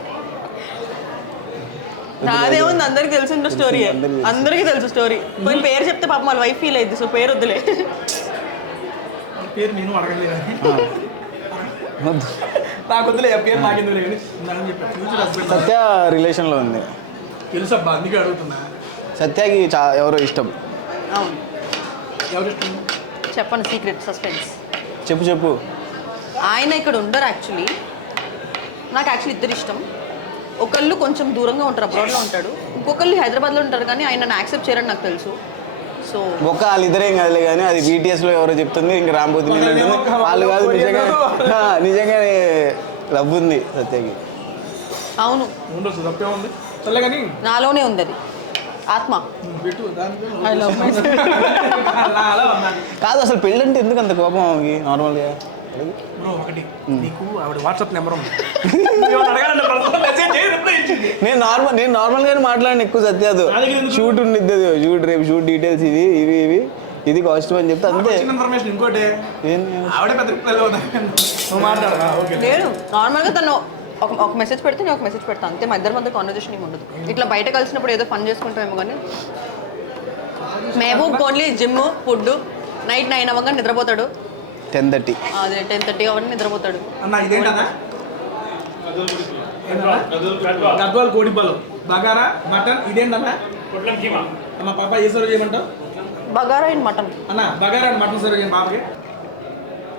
నాదేముంది, అందరికి తెలిసిన స్టోరీ, అందరికీ తెలుసు స్టోరీ. పోయిన పేరు చెప్తే పాప వాళ్ళ వైఫ్ ఫీల్ అయింది. సో పేరు వద్దులే. పేరు నేను అడగలేదు కానీ వద్దు. నాకు వద్దులే, పేరు నాకెందుకు కానీ ఇందాక చెప్పాను. ఫ్యూచర్ హస్బెండ్ సత్య రిలేషన్లో ఉంది. తెలుసబ్బా, అందుకే అడుగుతున్నా. సత్యకి ఎవరో ఇష్టం. అవును, ఎవరు ఇష్టం? చెప్పండి, సీక్రెట్, సస్పెన్స్. చెప్పు. ఆయన ఇక్కడ ఉండరు యాక్చువల్లీ. నాకు యాక్చువల్లీ ఇద్దరు ఇష్టం. ఒకళ్ళు కొంచెం దూరంగా ఉంటారు, అబ్రాడ్లో ఉంటాడు. ఇంకొకళ్ళు హైదరాబాద్లో ఉంటారు, కానీ ఆయన నన్ను యాక్సెప్ట్ చేయరని నాకు తెలుసు. సో ఒక్క వాళ్ళిద్దరేం కాదులే కానీ అది BTSలో ఎవరో చెప్తుంది, ఇంకా రాంపోతుంది వాళ్ళు కాదు. నిజంగానే లవ్ ఉంది సత్యకి. అవును, ఉండొచ్చు, తప్పే ఉంది. సర్లే కానీ నాలోనే ఉంది అది ఆత్మ. పెట్టు దానికి. ఐ లవ్ మై కాదు అసలు పెళ్ళంటే ఎందుకు అంత కోపం ఆమెకి నార్మల్గా? బ్రో ఒకటి, నీకు ఆవిడ వాట్సాప్ నెంబర్ ఉంది. నేను నార్మల్గానే మాట్లాడిన ఎక్కువ సత్యాదు. షూట్ ఉండిద్ది, రేపు షూట్ డీటెయిల్స్ ఇవి ఇది కాస్ట్యూమ్ అని చెప్తే అంతే. ఇన్ఫర్మేషన్ ఇంకోటి, ఏంది ఆవిడే పెద్ద నువ్వు మాట్లాడరా? ఓకే, లేదు, నార్మల్గా తను ఒక మెసేజ్ పెడితే నేను ఒక మెసేజ్ పెడతాను అంతే. మా ఇద్దరి మధ్య కాన్వర్జేషన్ ఏమి ఉండదు. ఇట్లా బయట కలిసినప్పుడు ఏదో ఫన్ చేసుకుంటామేమో కానీ Mahboob only gym, food. Night 9 అవ్వగా నిద్రపోతాడు. 10:30 అదే 10:30 అవన్నీ నిద్రపోతాడు. అన్న ఇదేంటన్నా? గద్వాల్ కోడిపాలు, బగారా, మటన్. ఇదేంటన్నా? మా పాప ఏ సర్వ్ చేయమంటావు? Bagara and mutton. అన్న బగారా అండ్ మటన్ సర్వ్ చేయండి పాపకి.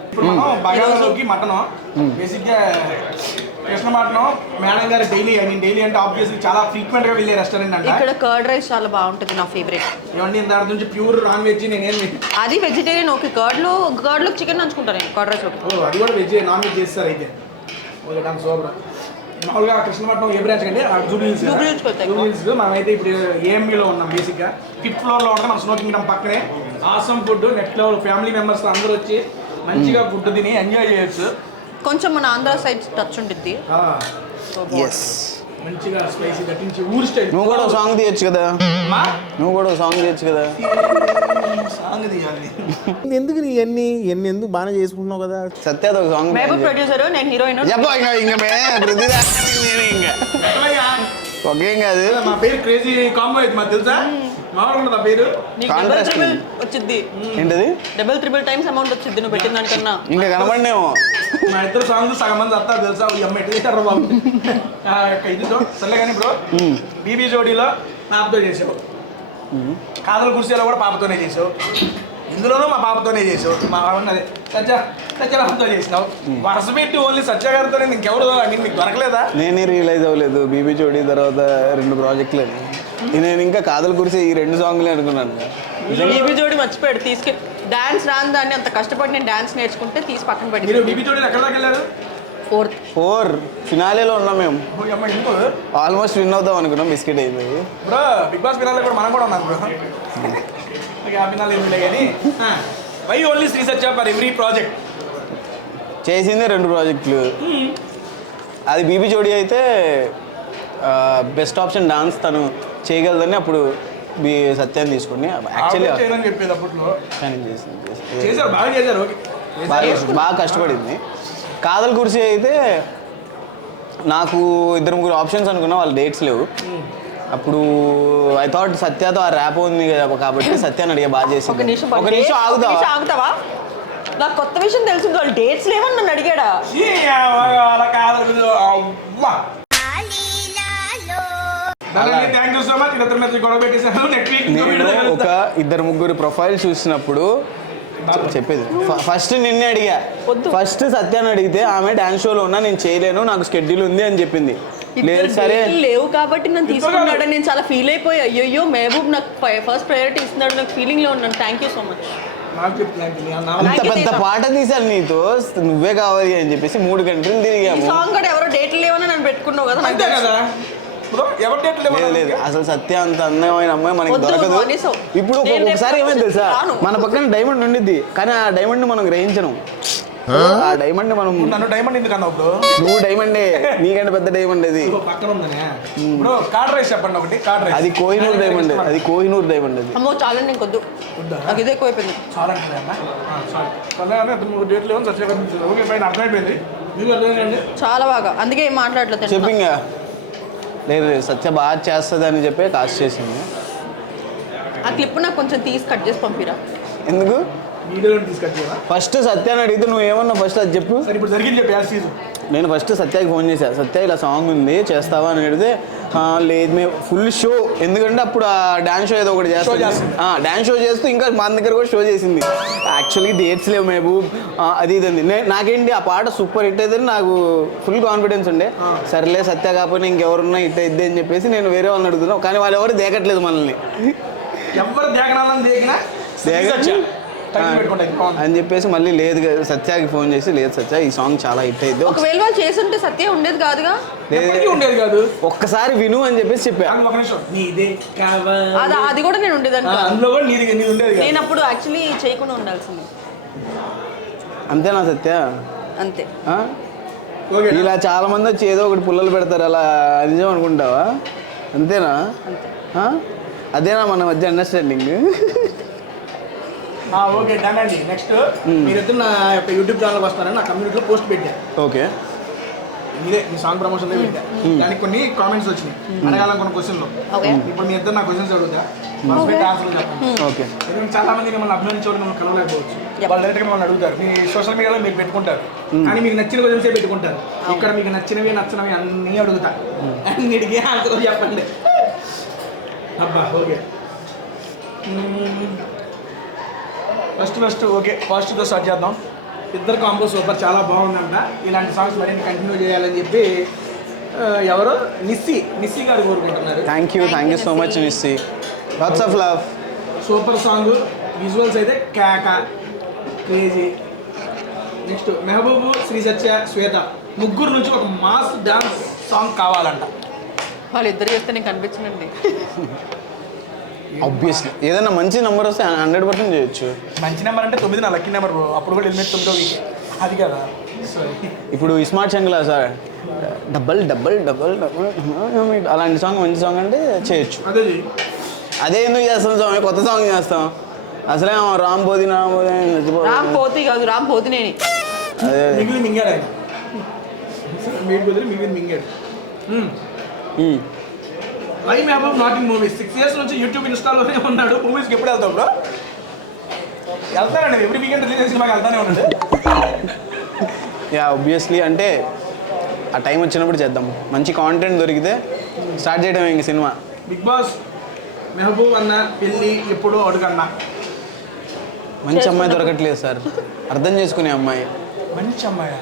ఇప్పుడు మనం బగారాలోకి మటను బేసిక్గా కృష్ణ మటను మేడం గారు డైలీ అంటే ఆబ్వియస్లీ చాలా ఫ్రీక్వెంట్గా వెళ్ళే రెస్టారెంట్ అంట. ఇక్కడ కర్డ్ రైస్ చాలా బాగుంటుంది, నా ఫేవరెట్. ఇవన్నీ దాని నుంచి ప్యూర్ నాన్ వెజ్. నేనేం అది వెజిటేరియన్. ఓకే, కర్డ్లో చికెన్ నంచుకుంటాను నేను. కర్డ్ రైస్ ఒకటి. అది కూడా వెజ్, నాన్ వెజ్ చేస్తారు అయితే. ఓకే, దాని సూపర్. మామూలుగా కృష్ణపట్నం ఏ బ్రాంచ్ కంటే జూబ్లీహిల్స్. మనమైతే ఇప్పుడు ఏఎంబీలో ఉన్నాం. బేసిక్గా 5th floorలో ఉంటాం. మన స్నో కింగ్డమ్ పక్కనే awesome food. Next level family members అందరూ వచ్చి మంచిగా ఫుడ్ తిని ఎంజాయ్ చేయొచ్చు. కొంచెం మన ఆంధ్ర సైడ్ టచ్ ఉంటుంది. ఎస్, మంచిగా స్పైసీ దట్టించి ఊరి స్టైల్. నువ్వు కూడా సాంగ్ తీయొచ్చు కదా. సాంగ్ తీయాలి. ఎందుకు నీ ఎన్ని ఎందుకు బాగానే చేసుకుంటున్నావు కదా. సత్యాది ఒక సాంగ్ మహబూబ్ ప్రొడ్యూసర్, నేను హీరోయిన్. ఒకేం కాదు. మా పేరు క్రేజీ కాంబో అయితే మాకు తెలుసా? మామూలుగా ఉండదు ఆ పేరు. వచ్చింది ఏంటది? 3 అమౌంట్ వచ్చింది నువ్వు పెట్టిన దానికన్నా. ఇంకా కనబడినేమో. మా ఇద్దరు సాంగ్స్ సగం మంది వస్తారు తెలుసా? ఈ అమ్మ ఎట్లా చేశారు బాబు. ఇదితో సర్లే కానీ ఇప్పుడు బీబీ జోడీలో పాపతో చేసావు, కాదల కుర్సీలో కూడా పాపతోనే చేసావు, ఇందులోనూ మా పాపతోనే చేసావు. మా ఉన్నది సత్యరామతో చేసినావు. వరుస పెట్టి ఓన్లీ సత్య గారితో ఇంకెవరు నీకు దొరకలేదా? నేనే రియలైజ్ అవ్వలేదు బీబీ జోడీ తర్వాత 2 ప్రాజెక్టులు. నేను ఇంకా కాదల కురిసే ఈ 2 సాంగ్లే అనుకున్నాను. బీబీ జోడీ మర్చిపోయాడు తీసుకు. డాన్స్ రాని దాన్ని అంత కష్టపడి నేను డాన్స్ నేర్చుకుంటే తీసి పక్కన పెట్టి. మీరు బీబీ జోడీ ఎక్కడ దాకా వెళ్ళారు? 4th ఫినాలేలో ఉన్నాం మేము. ఇంకో ఆల్మోస్ట్ విన్ అవుతాం అనుకున్నాం, బిస్కెట్ అయిపోయి. బ్రో బిగ్ బాస్ ఫినాలే కూడా మనం కూడా ఉన్నాం బ్రో. ఆ ఫినాలే ఏమిలే కానీ why only Sri Satya for every project. చేసిందే 2 ప్రాజెక్టులు. అది బీబీ జోడీ అయితే బెస్ట్ ఆప్షన్ డాన్స్ తను చేయగలదని అప్పుడు సత్యాన్ని తీసుకోండి. యాక్చువల్లీ చేయని చెప్పేది అప్పట్లో కానీ చేశారు, బాగా చేశారు. ఓకే, బాగా కష్టపడింది. కాదల్ కుర్సీ అయితే నాకు 2-3 ఆప్షన్స్ అనుకున్నా, వాళ్ళ డేట్స్ లేవు. అప్పుడు ఐ థాట్ సత్యతో ఆ ర్యాప్ ఉంది కాబట్టి సత్యాన్ని అడిగా బాగా చేసి. ఒక నిమిషం ఆగుతావా? నాకు కొత్త విషయం తెలుసు, వాళ్ళు డేట్స్ లేవని నన్ను అడిగాడా? అలా కాదు. Thank you so much. గొడవ పెట్టేసాను. నెక్స్ట్ వీక్ నేను ఒక 2-3 ప్రొఫైల్ చూసినప్పుడు చెప్పేది ఫస్ట్ నిన్నే అడిగా. ఫస్ట్ సత్యాన్ని అడిగితే ఆమె డాన్స్ షోలో ఉన్నా నేను చేయలేను, నాకు షెడ్యూల్ ఉంది అని చెప్పింది. లేదు సరే లేవు కాబట్టి నన్ను తీసుకున్నాడు. నేను చాలా ఫీల్ అయిపోయి అయ్యో మహబూబ్ నాకు ఫస్ట్ ప్రయారిటీ ఇస్తున్నాడు, నాకు ఫీలింగ్ లో ఉన్నాను. Thank you so much. అంత పెద్ద పాట తీశాను నీతో, నువ్వే కావాలి అని చెప్పేసి 3 గంటలు తిరిగాము. సాంగ్ కూడా ఎవరో డేట్లు లేవని నన్ను పెట్టుకున్నావు కదా. అంతే కదా. లేదు అసలు సత్య అంత అందమైన అమ్మాయి మనకి దొరకదు. ఇప్పుడు ఒక్కొక్కసారి ఏమైంది తెలుసా, మన పక్కన డైమండ్ ఉండిద్ది కానీ ఆ డైమండ్ మనం గ్రహించను. ఆ డైమండ్ మనం నన్ను డైమండ్ ఎందుకు అన్నావు బ్రో? నువ్వు డైమండే, నీకంటే పెద్ద డైమండ్ అది. పక్కన ఉందనే బ్రో. కార్డ్ రైస్ చెప్పండి ఒకటి. కార్డ్ రైస్ అది కోహినూర్ డైమండ్, అది కోహినూర్ డైమండ్ అది. అమ్మో చాలా నేను కొద్దు, నాకు ఇదే ఎక్కువైపోయింది. చాలా డేట్లు ఏమో సత్య ఓకే పైన అర్థమైపోయింది. మీకు అర్థమైందండి చాలా బాగా, అందుకే ఏం మాట్లాడలేదు. చెప్పింగా లేదు సత్య బాగా చేస్తుంది అని చెప్పి కాస్ట్ చేసింది. ఆ క్లిప్ నాకు కొంచెం తీసి కట్ చేసి పంపిరా. ఎందుకు వీడియోలో తీసుకొచ్చేవా? ఫస్ట్ సత్యాన్ని అడిగితే నువ్వు ఏమన్నా ఫస్ట్ అది చెప్పు. సరే ఇప్పుడు జరిగింది చెప్పి యాజ్ సీజన్. నేను ఫస్ట్ సత్యాకి ఫోన్ చేశాను, సత్య ఇలా సాంగ్ ఉంది చేస్తావా అని అడిగితే లేదు మేము ఫుల్ షో, ఎందుకంటే అప్పుడు ఆ డాన్స్ షో ఏదో ఒకటి చేస్తాం, డాన్స్ షో చేస్తూ ఇంకా మన దగ్గర కూడా షో చేసింది. యాక్చువల్లీ డేట్స్ లేవు మేము అది ఇది అంది. నాకేంటి ఆ పాట సూపర్ హిట్ అయితే నాకు ఫుల్ కాన్ఫిడెన్స్ ఉండే. సరేలే సత్య కాకపోతే ఇంకెవరున్నా హిట్ అయితే అని చెప్పేసి నేను వేరే వాళ్ళని అడుగుతున్నాను, కానీ వాళ్ళు ఎవరు దేకట్లేదు మనల్ని. ఎవరు దేకనాలని దేకినా అని చెప్పేసి మళ్ళీ లేదు సత్యాకి ఫోన్ చేసి లేదు సత్య ఈ సాంగ్ చాలా హిట్ అయింది, ఒకవేళ వాళ్ళు చేస్తుంటే సత్య ఉండేది కాదుగా. ఉండేది కాదు, ఒక్కసారి విను అని చెప్పేసి చెప్పా. అది కూడా నేను ఉండేదాన్ని. అందులో కూడా నీది ఉండేది. నేను అప్పుడు యాక్చువల్లీ చేయకుండా ఉండాల్సింది. అంతేనా సత్య? అంతే. ఇలా చాలా మంది వచ్చి ఏదో ఒకటి పుల్లలు పెడతారు, అలా నిజం అనుకుంటావా? అంతేనా? అదేనా మన మధ్య అండర్స్టాండింగ్? ఓకే డన్ అండి. నెక్స్ట్ మీరిద్దరు నా యొక్క యూట్యూబ్ ఛానల్ వస్తారని నా కమ్యూనిటీలో పోస్ట్ పెట్టాను. ఓకే ఇదే మీ సాంగ్ ప్రమోషన్ పెట్టా. దానికి కొన్ని కామెంట్స్ వచ్చినాయి, అడగాలని కొన్ని క్వశ్చన్లు. ఇప్పుడు మీ ఇద్దరు నా క్వశ్చన్స్ అడుగుతా, ఆన్సర్లు చెప్పండి. ఓకే. చాలా మంది మిమ్మల్ని అభిమానించేవాళ్ళు మిమ్మల్ని కలవలేకపోవచ్చు, వాళ్ళు డైరెక్ట్గా మిమ్మల్ని అడుగుతారు, మీ సోషల్ మీడియాలో మీరు పెట్టుకుంటారు, కానీ మీకు నచ్చిన క్వశ్చన్సే పెట్టుకుంటారు. ఇక్కడ మీకు నచ్చినవి నచ్చినవి అన్నీ అడుగుతా, అన్నిటికీ ఆన్సర్ చెప్పండి. అబ్బా ఓకే. ఫస్ట్ ఓకే పాజిటివ్తో స్టార్ట్ చేద్దాం. ఇద్దరు కాంబో సూపర్, చాలా బాగుందంట. ఇలాంటి సాంగ్స్ మరింత కంటిన్యూ చేయాలని చెప్పి ఎవరో నిస్సి గారు కోరుకుంటున్నారు. Thank you so much Nissi, lots of love. Super song, visuals అయితే కేక క్రేజీ. నెక్స్ట్ మెహబూబు, శ్రీ సత్య, శ్వేత ముగ్గురు నుంచి ఒక మాస్ డాన్స్ సాంగ్ కావాలంట. వాళ్ళిద్దరు చేస్తే నీకు అనిపించిందండి. ఆబ్వియస్లీ ఏదైనా మంచి నెంబర్ వస్తే 100% చేయొచ్చు. మంచి నెంబర్ అంటే 9 నా లక్కీ నెంబర్, అప్పుడు కూడా హెల్మెట్ 9వ వీక్ అది కదా. ఇప్పుడు ఇస్మార్ట్ శంకలా సార్ డబల్ అలాంటి సాంగ్ మంచి సాంగ్ అంటే చేయొచ్చు. అదే ఎందుకు చేస్తాం సాంగ్, కొత్త సాంగ్ చేస్తాం. అసలే రామ్ పోతి కాదు రామ్ పోతినేని. అదే మిగిలిన మింగాడు ఆయన, మిగిలిన మింగాడు. Why Mehaboob not in movies? 6 years నుంచి యూట్యూబ్ ఇన్స్టాల్లోనే ఉన్నాడు. మూవీస్కి ఎప్పుడు వెళ్తావు బ్రో? వెళ్తానండి, ఎవ్రీ వీకెండ్ రిలీజ్ సినిమాకి వెళ్తానే ఉన్నాడు. ఆబ్వియస్లీ అంటే ఆ టైం వచ్చినప్పుడు చేద్దాం, మంచి కాంటెంట్ దొరికితే స్టార్ట్ చేయడం ఇంక సినిమా. బిగ్ బాస్ మెహబూబ్ అన్న పెళ్ళి ఎప్పుడు అడుగన్నా? మంచి అమ్మాయి దొరకట్లేదు సార్, అర్థం చేసుకునే అమ్మాయి. మంచి అమ్మాయి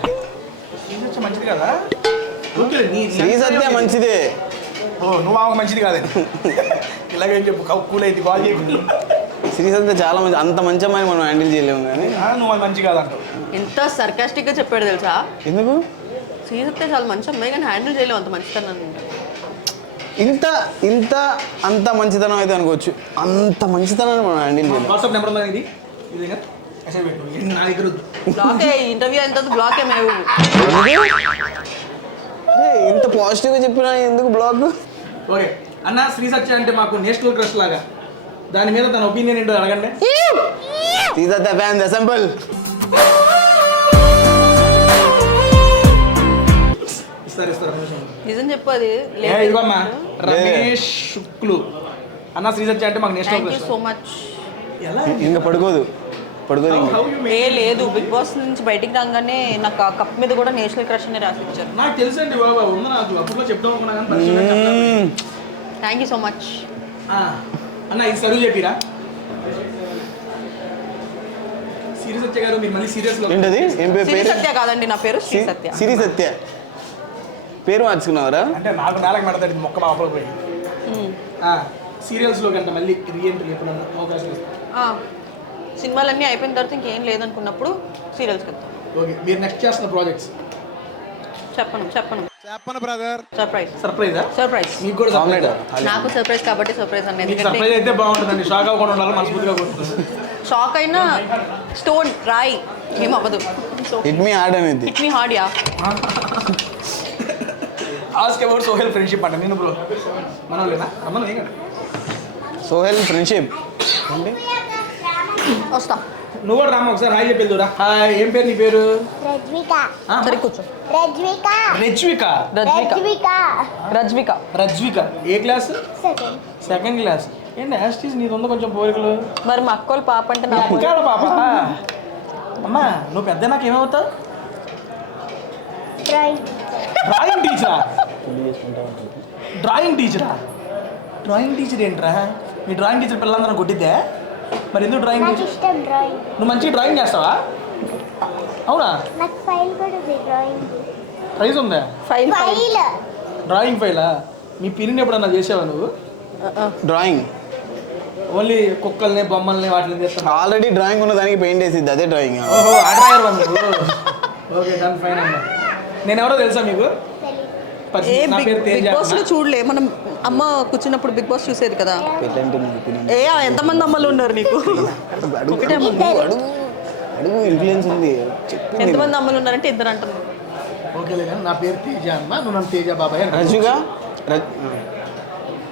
మంచిది కదా? శ్రీ సత్య మంచిదే. నువ్వు ఆమె మంచిది కాదండి, ఇలాగేం చెప్పు, కూల్ అయితే కాల్ చేయకుండా. శ్రీ సత్య చాలా మంచి, అంత మంచి అమ్మాయి మనం హ్యాండిల్ చేయలేము, కానీ నువ్వు అది మంచి కాదంటావు. ఎంత సర్కాస్టిక్గా చెప్పాడు తెలుసా? ఎందుకు? శ్రీ సత్య చాలా మంచి అమ్మాయి కానీ హ్యాండిల్ చేయలేము అంత మంచితనాన్ని. ఇంత అంత మంచితనం అయితే అనుకోవచ్చు, అంత మంచితనాన్ని మనం హ్యాండిల్ చేయలేము. వాట్సాప్ నెంబర్ ఉందా ఇది? ఇదేగా నా దగ్గర బ్లాకే ఇంటర్వ్యూ అయిన తర్వాత బ్లాకే మేము. ఇంత పాజిటివ్గా చెప్పినా ఎందుకు బ్లాగ్? ఓకే అన్న, శ్రీ సత్య అంటే మాకు నేషనల్ క్రష్ లాగా. దాని మీద తన ఒపీనియన్ ఏంటో అడగండి. Sri Satya fans assemble. ఇస్తారు నిజం చెప్పు అది. ఇదిగోమ్మా రమేష్ శుక్లు అన్న శ్రీసత్య అంటే మాకు thank you next so much. ఇంకా పడుకోదు ఇంకా. లేదు బిగ్ బాస్ నుంచి బయటికి రాగానే నాకు ఆ కప్ మీద కూడా నేషనల్ క్రష్ అని రాసి ఇచ్చారు. నాకు తెలుసండి బాబా ఉంది, నాకు అప్పట్లో చెప్తాం అనుకున్నా కానీ పరిచయం చెప్పలేదు. Thank you so much. అన్న ఇది సరువు చెప్పిరా సిరి సత్య గారు, మీరు మళ్ళీ సీరియస్ లో ఏంటది ఏం శ్రీ పేరు? సత్య కాదండి నా పేరు శ్రీ సత్య. సిరి సత్య పేరు మార్చుకున్నావరా? అంటే నాకు నేలకు మెడతాడు మొక్క మాపలు పోయి సీరియల్స్లో కంటే మళ్ళీ రీఎంట్రీ ఎప్పుడన్నా అవకాశం ఇస్తాను. సినిమాలన్నీ అయిపోయిన తర్వాత ఇంకేం లేదనుకున్నప్పుడు సీరియల్స్కి వెళ్తాం. ఓకే, మీరు నెక్స్ట్ చేస్తున్న ప్రాజెక్ట్స్ చెప్పను బ్రదర్. సర్ప్రైజా? సర్ప్రైజ్ మీకు కూడా సర్ప్రైజ్? నాకు సర్ప్రైజ్ కాబట్టి సర్ప్రైజ్ అనేది. మీకు సర్ప్రైజ్ అయితే బాగుంటుందండి, షాక్ అవ్వకుండా ఉండాలి, మనస్ఫూర్తిగా కోరుకుంటుంది. షాక్ అయినా స్టోన్ రాయి ఏం అవ్వదు. హిట్ మీ హార్డ్ అనేది. Hit me hard yeah. Ask about Sohel friendship అంట. నేను బ్రో మనోళ్ళేనా అమ్మను ఏం కదా సోహెల్ ఫ్రెండ్షిప్ అంటే వస్తా. నువ్వు కూడా రామ్మ ఒకసారి హాయ్ చెప్పేద్దురా. హాయ్, ఏం పేరు నీ పేరు? సరే కూర్చో. రజ్విక. రజ్విక ఏ క్లాస్? Second class. ఏంటి యాస్టీస్ నీది ఉందో కొంచెం పోలికలు. మరి మా అక్కోళ్ళ పాప అంటే నా అక్కాడ పాప. అమ్మా నువ్వు పెద్ద నాకు ఏమవుతావు? డ్రాయింగ్ టీచరా? డ్రాయింగ్ టీచర్ ఏంట్రా? మీ డ్రాయింగ్ టీచర్ పిల్లలందరూ కొట్టిద్దే? మరి ఎందుకు డ్రాయింగ్ టీచర్? నువ్వు మంచిగా డ్రాయింగ్ చేస్తావా? అవునా? ప్రైజ్ ఉందా? డ్రాయింగ్ ఫైలా? మీ పిన్ని ఎప్పుడన్నా చేసావా నువ్వు డ్రాయింగ్? ఓన్లీ కుక్కల్ని బొమ్మల్ని వాటిని చేస్తాను. ఆల్రెడీ డ్రాయింగ్ ఉన్న దానికి పెయింట్ వేసిద్ది, అదే డ్రాయింగ్. ఓహో ఆ డ్రాయర్ నువ్వు. ఓకే డన్ ఫైన్ అమ్మా. నేను ఎవరో తెలుసా మీకు? నా పేరు తేజ. బిగ్ బాస్ లో చూడలే మనం అమ్మ కూర్చున్నప్పుడు బిగ్ బాస్ చూసేది కదా. ఏ ఎంతమంది అమ్మలు ఉన్నారు నీకు? ఒకటే అమ్మ. అడుగు ఇన్ఫ్లుయెన్స్ ఉంది. ఎంతమంది అమ్మలు ఉన్నారంటే ఇద్దరు అంటున్నారు. ఓకేలే కానీ నా పేరు తేజ అమ్మ, నువ్వు నన్ను తేజ బాబాయ్ అని. రజ్విక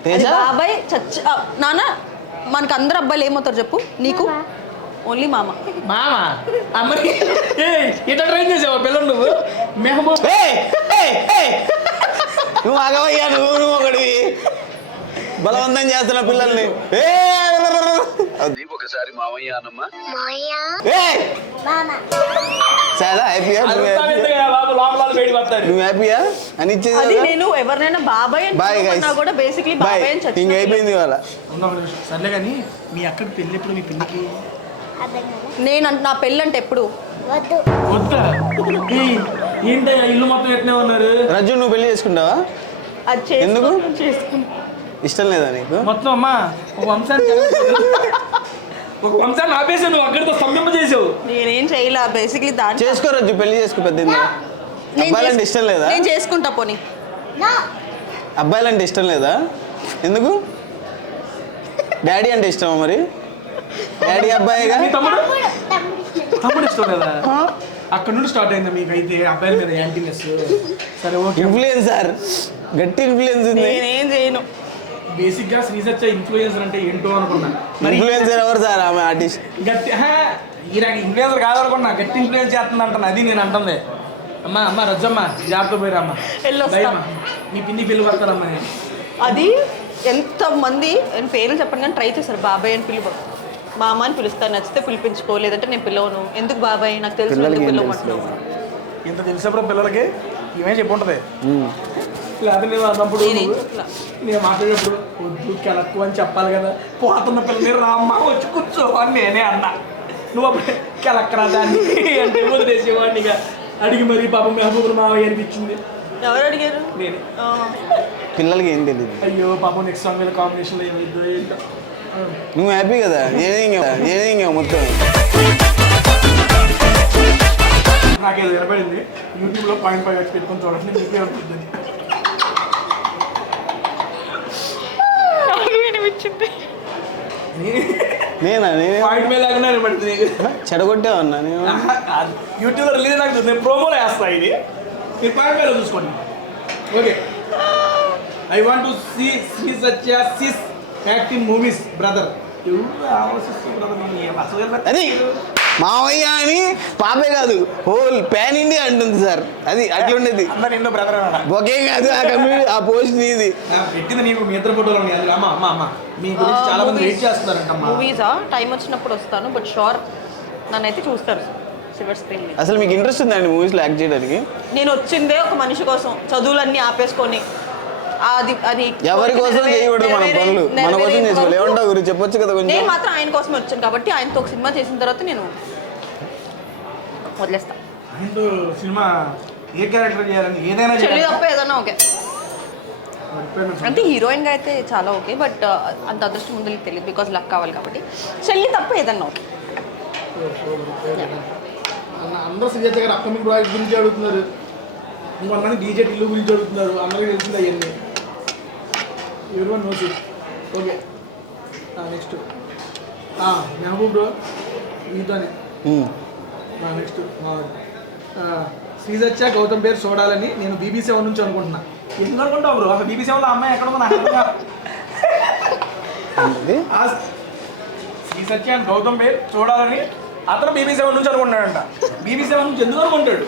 తేజ అది బాబాయ్ చచ్చ నాన్న. మనకు అందరు అబ్బాయిలు ఏమవుతారు చెప్పు? నీకు ఓన్లీ మామ. మామ అమ్మని ఇట్లా ట్రైన్ చేసావా పిల్లలు నువ్వు? మెహబూబ్ నువ్వు ఆగవయ్యా, నువ్వు ఒకటి బలవంతం చేస్తున్న పిల్లల్ని. ఒకసారి మామయ్య అనమ్మా. చాలా హ్యాపీయా? నువ్వు హ్యాపీయా అని ఇచ్చేది అది నేను ఎవరినైనా బాబాయ్ అని బాయ్ పిలువమన్నా కూడా బేసిక్లీ బాబాయ్ అని చచ్చి. ఇంక అయిపోయింది ఇవాళ. సర్లే కానీ మీ అక్కడికి పెళ్ళి ఎప్పుడు? మీ పిల్లికి నేను నా పెళ్ళి అంటే ఎప్పుడు? వద్దా? ఏంటయ్యా ఇల్లు మొత్తం ఎట్నే ఉన్నారు? రజ్జు నువ్వు పెళ్లి చేసుకుంటావా? అది ఎందుకు? చేసుకుంటా. ఇష్టం లేదా నీకు? మొత్తం అమ్మా ఒక వంశాన్ని ఆపేసావు నువ్వు, అక్కడితో స్తంభింప చేసావు. నేనేం చేయలే బేసిక్లీ దాని. చేసుకో రజ్జు, పెళ్లి చేసుకో. పెద్ద అబ్బాయిలంటే ఇష్టం లేదా? నేను చేసుకుంటా పోనీ. అబ్బాయిలంటే ఇష్టం లేదా? ఎందుకు? డాడీ అంటే ఇష్టమా మరి? డాడీ అబ్బాయిగా. మీ తమ్ముడు ఇష్టం లేదా? అక్కడ నుండి స్టార్ట్ అయిందా మీకు అయితే అబ్బాయిల మీద యాంటీనెస్? సరే ఓకే. ఇన్ఫ్లుయెన్సర్, గట్టి ఇన్ఫ్లుయెన్స్ ఉంది. నేనేం చేయను. బేసిక్ గా శ్రీసత్య ఇన్ఫ్లుయెన్సర్ అంటే ఏంటో అనుకున్నా. మరి ఇన్ఫ్లుయెన్సర్ ఎవరు సార్? ఆమె ఆర్టిస్ట్. గట్టి ఈ ఇన్ఫ్లుయెన్సర్ కాదనుకున్నా, గట్టి ఇన్ఫ్లుయెన్స్ చేస్తుంది అంటాను. అది నేను అంటుంది. అమ్మ రజ్జమ్మ జాగ్రత్త పోయిరా అమ్మ. మీ పిన్ని పెళ్ళి పడతారమ్మా. అది ఎంతమంది నేను పేర్లు చెప్పను కానీ ట్రై చేశారు. బాబాయ్ అని పిలువ, మా అమ్మ అని పిలుస్తాను, నచ్చితే పిలిపించుకో, లేదంటే నేను పిలవను. ఎందుకు బాబాయ్? నాకు తెలుసు ఎందుకు పిలవమంటున్నావు. ఇంత తెలిసినప్పుడు పిల్లలకి ఇవే చెప్పి ఉంటుంది. లేకపోతే నేను అన్నప్పుడు నేను మాట్లాడేటప్పుడు వద్దు కెలక్కు అని చెప్పాలి కదా. పోతున్న పిల్లలు రామ్మ వచ్చి కూర్చో అని నేనే అన్నా. నువ్వు అప్పుడే కెలక్కరా దాన్ని అంటే వదిలేసేవాడిని. ఇక అడిగి మరీ పాపం మెహబూబులు మావయ్య అనిపించింది. ఎవరు అడిగారు? నేనే. పిల్లలకి ఏం తెలియదు. అయ్యో పాపం నెక్స్ట్ సాంగ్ మీద కాంబినేషన్లో ఏమైందో ఏంటో. నువ్వు హ్యాపీ కదా? నేనే మొత్తం నాకేదో వినపడింది. యూట్యూబ్లో .5 వచ్చి పెట్టుకొని చూడండి, మీకే అవుతుంది. నేనే పాయింట్ మీద లాగానే వినపడుతుంది. చెడగొట్టావన్నా నేను? యూట్యూబ్లో రిలీజ్ నాకు నేను ప్రోమోలో వేస్తా. ఇది మీరు పాయింట్ మీద చూసుకోండి. Okay, I want to see Sri Satya sis acting movies brother. ఎవరు ఆలోచిస్తున్నారు అసలు అది మావయ్య అని పాపే కాదు హోల్ పాన్ ఇండియా అంటుంది సార్. అది అట్లుండేది. అందరు ఎన్నో బ్రదర్ ఒకే కాదు ఆ కమ్యూనిటీ ఆ పోస్ట్ నీది. పెట్టింది నీకు మీ ఇద్దరు ఫోటోలు ఉన్నాయి. అందులో అమ్మ మీ గురించి చాలా మంది వెయిట్ చేస్తున్నారంటమ్మా. మూవీసా టైం వచ్చినప్పుడు వస్తాను, బట్ షూర్ నన్నైతే చూస్తారు సిల్వర్ స్క్రీన్ మీద. అసలు మీకు ఇంట్రెస్ట్ ఉందండి మూవీస్లో యాక్ట్ చేయడానికి? నేను వచ్చిందే ఒక మనిషి కోసం, చదువులన్నీ ఆపేసుకొని అది అది ఎవరి కోసం చేయకూడదు మనం పనులు, మన కోసం చేసుకోవాలి. ఏమంటావు గురించి చెప్పొచ్చు కదా కొంచెం. నేను మాత్రం ఆయన కోసమే వచ్చాను కాబట్టి ఆయనతో ఒక సినిమా చేసిన తర్వాత నేను వదిలేస్తా. ఆయనతో సినిమా ఏ క్యారెక్టర్ చేయాలని ఏదైనా చెల్లి తప్ప ఏదైనా ఓకే, అంటే హీరోయిన్ గా అయితే చాలా ఓకే, బట్ అంత అదృష్టం ముందు తెలియదు బికాజ్ లక్ కావాలి కాబట్టి. చెల్లి తప్ప ఏదన్నా ఓకే. అందరూ సుజాత గారు అప్కమింగ్ ప్రాజెక్ట్ గురించి అడుగుతున్నారు, ఇంకొంతమంది డీజే టిల్లు గురించి అడుగుతున్నారు. అందరికీ తెలిసింది అవన్నీ. ఎవరి knows it. Okay next Mehboob bro మీతోనే. నెక్స్ట్ శ్రీజచ్చ గౌతమ్ పేరు చూడాలని నేను BBC 1 నుంచి అనుకుంటున్నా. ఎందుకు అనుకుంటావు బ్రో? అసలు BBC 1లో అమ్మాయి ఎక్కడ ఉందో నాకు అర్థం కాదు. శ్రీసత్య అండ్ గౌతమ్ పేరు చూడాలని అతను BBC 1 నుంచి అనుకుంటున్నాడంట. BBC 1 నుంచి ఎందుకు అనుకుంటాడు?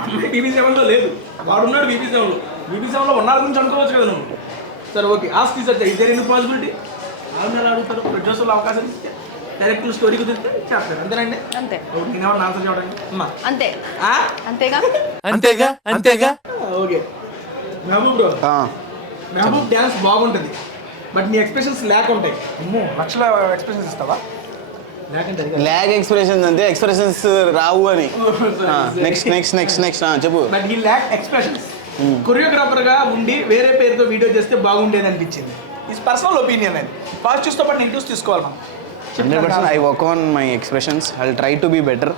అమ్మాయి BBC 1లో లేదు, వాడు ఉన్నాడు BBC 1లో. BBC 1లో ఉన్న గురించి అనుకోవచ్చు కదా నువ్వు. సరే ఓకే, ఆస్క్ శ్రీసత్య ఇదే ఎన్ని పాసిబిలిటీ వాళ్ళు ఎలా అడుగుతారు? ప్రొడ్యూసర్లు అవకాశం ఇస్తే డైరెక్ట్ స్టోరీ కుదిరితే చేస్తారు, అంతేనండి. అంతే. నేనేమన్నా ఆన్సర్ చూడండి అమ్మా. అంతే అంతేగా అంతేగా. Okay Mehboob bro, Mehboob dance బాగుంటుంది, బట్ నీ ఎక్స్ప్రెషన్స్ ల్యాక్ ఉంటాయి. లక్షల ఎక్స్ప్రెషన్స్ ఇస్తావా? ల్యాగ్ ఎక్స్ప్రెషన్స్ అంటే ఎక్స్ప్రెషన్స్ రావు అని. నెక్స్ట్ నెక్స్ట్ నెక్స్ట్ నెక్స్ట్ చెప్పు. బట్ ఈ ల్యాక్ ఎక్స్ప్రెషన్స్ కొరియోగ్రాఫర్ గా ఉండి వేరే పేరుతో వీడియో చేస్తే బాగుండేది అనిపించింది. Is personal opinion. అది పాజిటివ్స్తో పాటు నెగిటివ్స్ తీసుకోవాలి మనం. 100% I work on my expressions. I'll try to be better.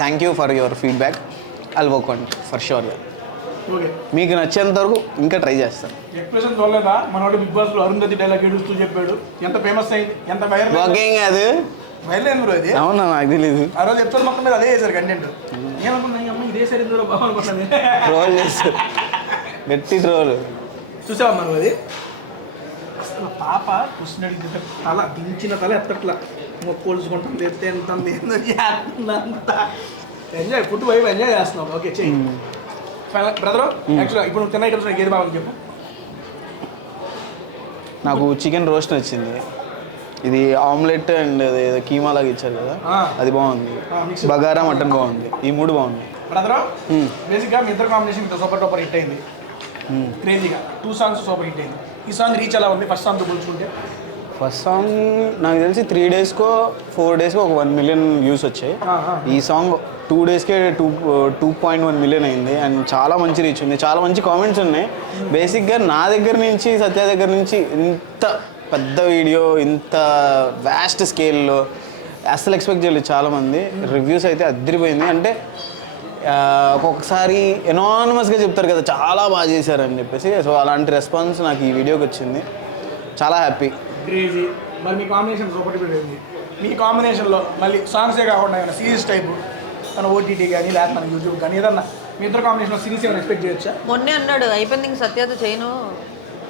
Thank you for your feedback. I'll work on it for sure. Okay, మీకు నచ్చేంత వరకు ఇంకా ట్రై చేస్తాను. ఎక్స్ప్రెషన్ చూడలేదా? మనోడు బిగ్ బాస్ లో అరుంధతి డైలాగ్ ఏడుస్తూ చెప్పాడు, ఎంత ఫేమస్ అయింది, ఎంత వైరల్ అది వైరల్ అయింది బ్రో. అది అవునా? నాకు తెలీదు. ఆ రోజు ఎపిసోడ్ మొత్తం మీద అదే చేశారు కంటెంట్. ఏమనుకున్నా అమ్మ ఇదే సరే బాగా అనుకుంటున్నాను. ట్రోల్ చేస్తారు, గట్టి ట్రోల్. చూసావా మనం అది? అసలు పాప క్వశ్చన్ అడిగితే తల దించిన తల ఎత్తట్లా, పోల్చుకుంటుంది, ఎత్తే ఎంత అంత ఎంజాయ్, ఫుడ్ వైపు ఎంజాయ్ చేస్తున్నావు. ఓకే చెయ్యి. బ్రదర్ యాక్చువల్గా ఇప్పుడు నువ్వు తిన్న ఐటమ్స్ నాకు ఏది బాగుంది చెప్పు. నాకు చికెన్ రోస్ట్ నచ్చింది. ఇది ఆమ్లెట్ అండ్ కీమా లాగా ఇచ్చారు కదా, అది బాగుంది. బగారా మటన్ బాగుంది. ఈ మూడు బాగుంది. బ్రదర్ బేసిక్గా మీ ఇద్దరు కాంబినేషన్ సూపర్ టూపర్ హిట్ అయింది క్రేజీగా. 2 సాంగ్స్ సూపర్ హిట్ అయింది. ఈ సాంగ్ రీచ్ ఎలా ఉంది ఫస్ట్ సాంగ్తో పోల్చుకుంటే? ఫస్ట్ సాంగ్ నాకు తెలిసి 3 డేస్కో 4 డేస్కో ఒక 1 మిలియన్ వ్యూస్ వచ్చాయి. ఈ సాంగ్ 2 డేస్కే 2.1 మిలియన్ అయింది. అండ్ చాలా మంచి రీచ్ ఉంది, చాలా మంచి కామెంట్స్ ఉన్నాయి. బేసిక్గా నా దగ్గర నుంచి, సత్య దగ్గర నుంచి ఇంత పెద్ద వీడియో, ఇంత వ్యాస్ట్ స్కేల్లో అస్సలు ఎక్స్పెక్ట్ చేయలేదు చాలామంది. రివ్యూస్ అయితే అదిరిపోయింది. అంటే ఒక్కొక్కసారి ఎనానమస్గా చెప్తారు కదా చాలా బాగా చేశారని చెప్పేసి. సో అలాంటి రెస్పాన్స్ నాకు ఈ వీడియోకి వచ్చింది. చాలా హ్యాపీ. క్రేజీ. మరి మీ కాంబినేషన్ సూపర్ హిట్ అయింది. మీ కాంబినేషన్లో మళ్ళీ సాంగ్సే కాకుండా ఏమైనా సిరీస్ టైపు మన OTT కానీ లేకపోతే మన యూట్యూబ్ కానీ ఏదన్నా మీ ఇద్దరు కాంబినేషన్లో సిరీస్ ఏమైనా ఎక్స్పెక్ట్ చేయొచ్చా? మొన్నే అన్నాడు అయిపోయింది ఇంక సత్యత చేయను,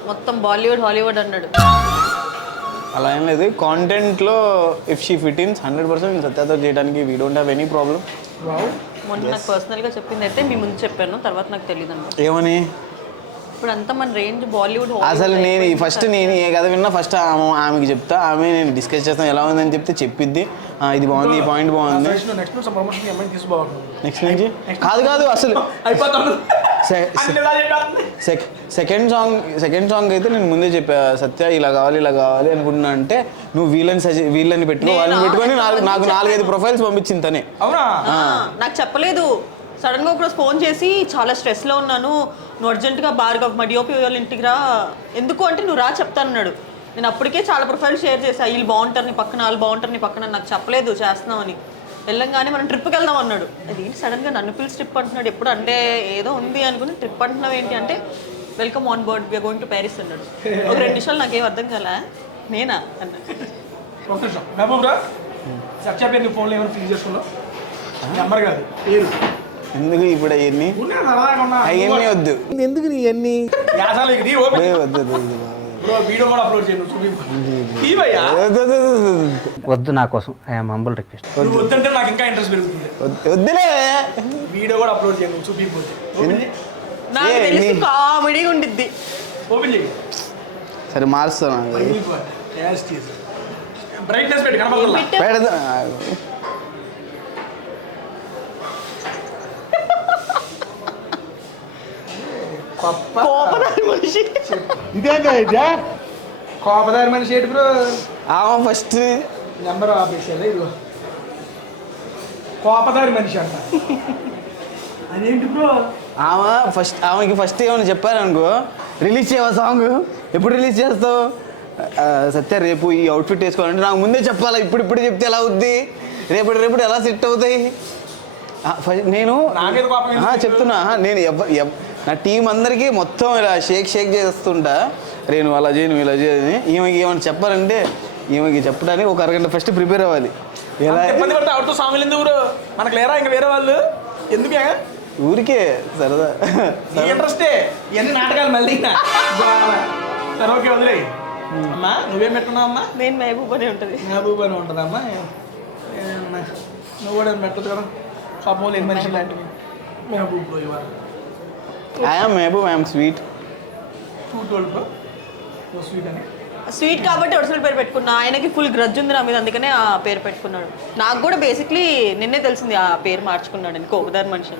మొత్తం బాలీవుడ్ హాలీవుడ్ అన్నాడు. అలా ఏం లేదు. కాంటెంట్లో ఇఫ్ షీ ఫిట్ ఇన్స్ 100% సత్యతో చేయడానికి we don't have any problem. మొన్న నాకు పర్సనల్గా చెప్పింది అయితే మీ ముందు చెప్పాను, తర్వాత నాకు తెలియదు అన్నమాట. ఏమని? ఇప్పుడు అంతా మన రేంజ్ బాలీవుడ్. అసలు నేను ఫస్ట్ నేను ఏ కథ విన్నా ఫస్ట్ ఆమెకి చెప్తా. ఆమె నేను డిస్కస్ చేస్తాను ఎలా ఉందని చెప్తే చెప్పిద్ది, ఇది బాగుంది, ఈ పాయింట్ బాగుంది. నెక్స్ట్ ప్రమోషన్ అమ్మాయిని తీసుకోవాలి. నెక్స్ట్ నుంచి కాదు అసలు అయిపోతాను. సెకండ్ సాంగ్ అయితే నేను ముందే చెప్పా, సత్య ఇలా కావాలి అనుకుంటున్నా అంటే నువ్వు వీళ్ళని పెట్టుకో, వాళ్ళని పెట్టుకొని నాకు 4-5 ప్రొఫైల్స్ పంపించింది తనే. అవునా? నాకు చెప్పలేదు. సడన్గా ఒకరోజు ఫోన్ చేసి చాలా స్ట్రెస్లో ఉన్నాను, నువ్వు అర్జెంటుగా భార్గవ్ మా డిఓపి వాళ్ళ ఇంటికి రా, ఎందుకు అంటే నువ్వు రా చెప్తానన్నాడు. నేను అప్పటికే చాలా ప్రొఫైల్స్ షేర్ చేశాను, వీళ్ళు బాగుంటారు నీ పక్కన, వాళ్ళు బాగుంటారు నీ పక్కన, నాకు చెప్పలేదు చేస్తున్నామని. వెళ్ళంగానే మనం ట్రిప్కి వెళ్దాం అన్నాడు. అది సడన్గా నన్ను పిలిచి ట్రిప్ అంటున్నాడు. ఎప్పుడు అంటే ఏదో ఉంది అనుకుని ట్రిప్ అంటున్నావు ఏంటి అంటే welcome on board we are going to Paris అన్నాడు. ఒక 2 నిమిషాలు నాకేం అర్థం కాలే, నేనా అన్నా. ఒక నిమిషం మెహబూబ్రా, సత్య పేరు నీ ఫోన్లో ఏమైనా ఫీల్ చేసుకున్నావు? నెంబర్ కాదు పేరు. ఎందుకు ఇప్పుడు అవన్నీ వద్దు. ఎందుకు ఇవన్నీ వద్దు బ్రో వీడియో కూడా అప్లోడ్ చేయండి చూపి భయ్యా వద్దు నా కోసం ఐఎమ్ హంబుల్ రిక్వెస్ట్. నువ్వు వద్దంటే నాకు ఇంకా ఇంట్రెస్ట్ పెరుగుతుంది. వద్దులే వీడియో కూడా అప్లోడ్ చేయండి చూపిపోతే. నాకు తెలిసి కామెడీగా ఉండిద్ది. ఓపెన్ చేయి. సరే మారుస్తాను. బ్రైట్నెస్ పెట్టి కనపడాలి. పెడదా కోపదారి మనిషి. కోపదారి మనిషి ఏంటి బ్రో? ఫస్ట్ నెంబర్ ఆపేసేది ఇదిగో కోపదారి మనిషి అంట. అదేంటి బ్రో? ఆమెకి ఫస్ట్ ఏమైనా చెప్పారనుకో, రిలీజ్ చేయవా సాంగ్, ఎప్పుడు రిలీజ్ చేస్తావు? సత్య రేపు ఈ అవుట్ఫిట్ వేసుకోవాలంటే నాకు ముందే చెప్పాలా, ఇప్పుడు చెప్తే ఎలా అవుద్ది, రేపు ఎలా సెట్ అవుతాయి? నేను చెప్తున్నా, నేను నా టీం అందరికీ మొత్తం ఇలా షేక్ చేస్తుంటా, నేను అలా చేయను ఇలా చేయని. ఈమెకి ఏమైనా చెప్పాలంటే ఈమెకి చెప్పడానికి ఒక అరగంట ఫస్ట్ ప్రిపేర్ అవ్వాలి. ఎలా ఇబ్బంది పడితే అవుట్ సాంగ్లు ఎందుకు బ్రో? మనకు లేరా ఇంకా వేరే వాళ్ళు? ఎందుకే ఊరికే సరదా ఇంట్రెస్టే. ఇవన్నీ నాటకాలు మళ్ళీ. సరే ఓకే వదిలే. అమ్మా నువ్వేం పెట్టున్నావు అమ్మా? నేను మహబూబ్ అనే ఉంటుంది. మహబూబ్ అని ఉంటుందమ్మా. నువ్వు కూడా పెట్టదు కదా పాపం లేని మనిషి లాంటివి. మహబూబ్ ఇవాళ ఐఎమ్ స్వీట్. స్వీట్ అని స్వీట్ కాబట్టి ఒరిజినల్ పేరు పెట్టుకున్నా. ఆయనకి ఫుల్ గ్రడ్జ్ ఉంది నా మీద, అందుకనే ఆ పేరు పెట్టుకున్నాడు. నాకు కూడా బేసిక్లీ నిన్నే తెలిసింది ఆ పేరు మార్చుకున్నాడు అని, కోపదారి మనిషి.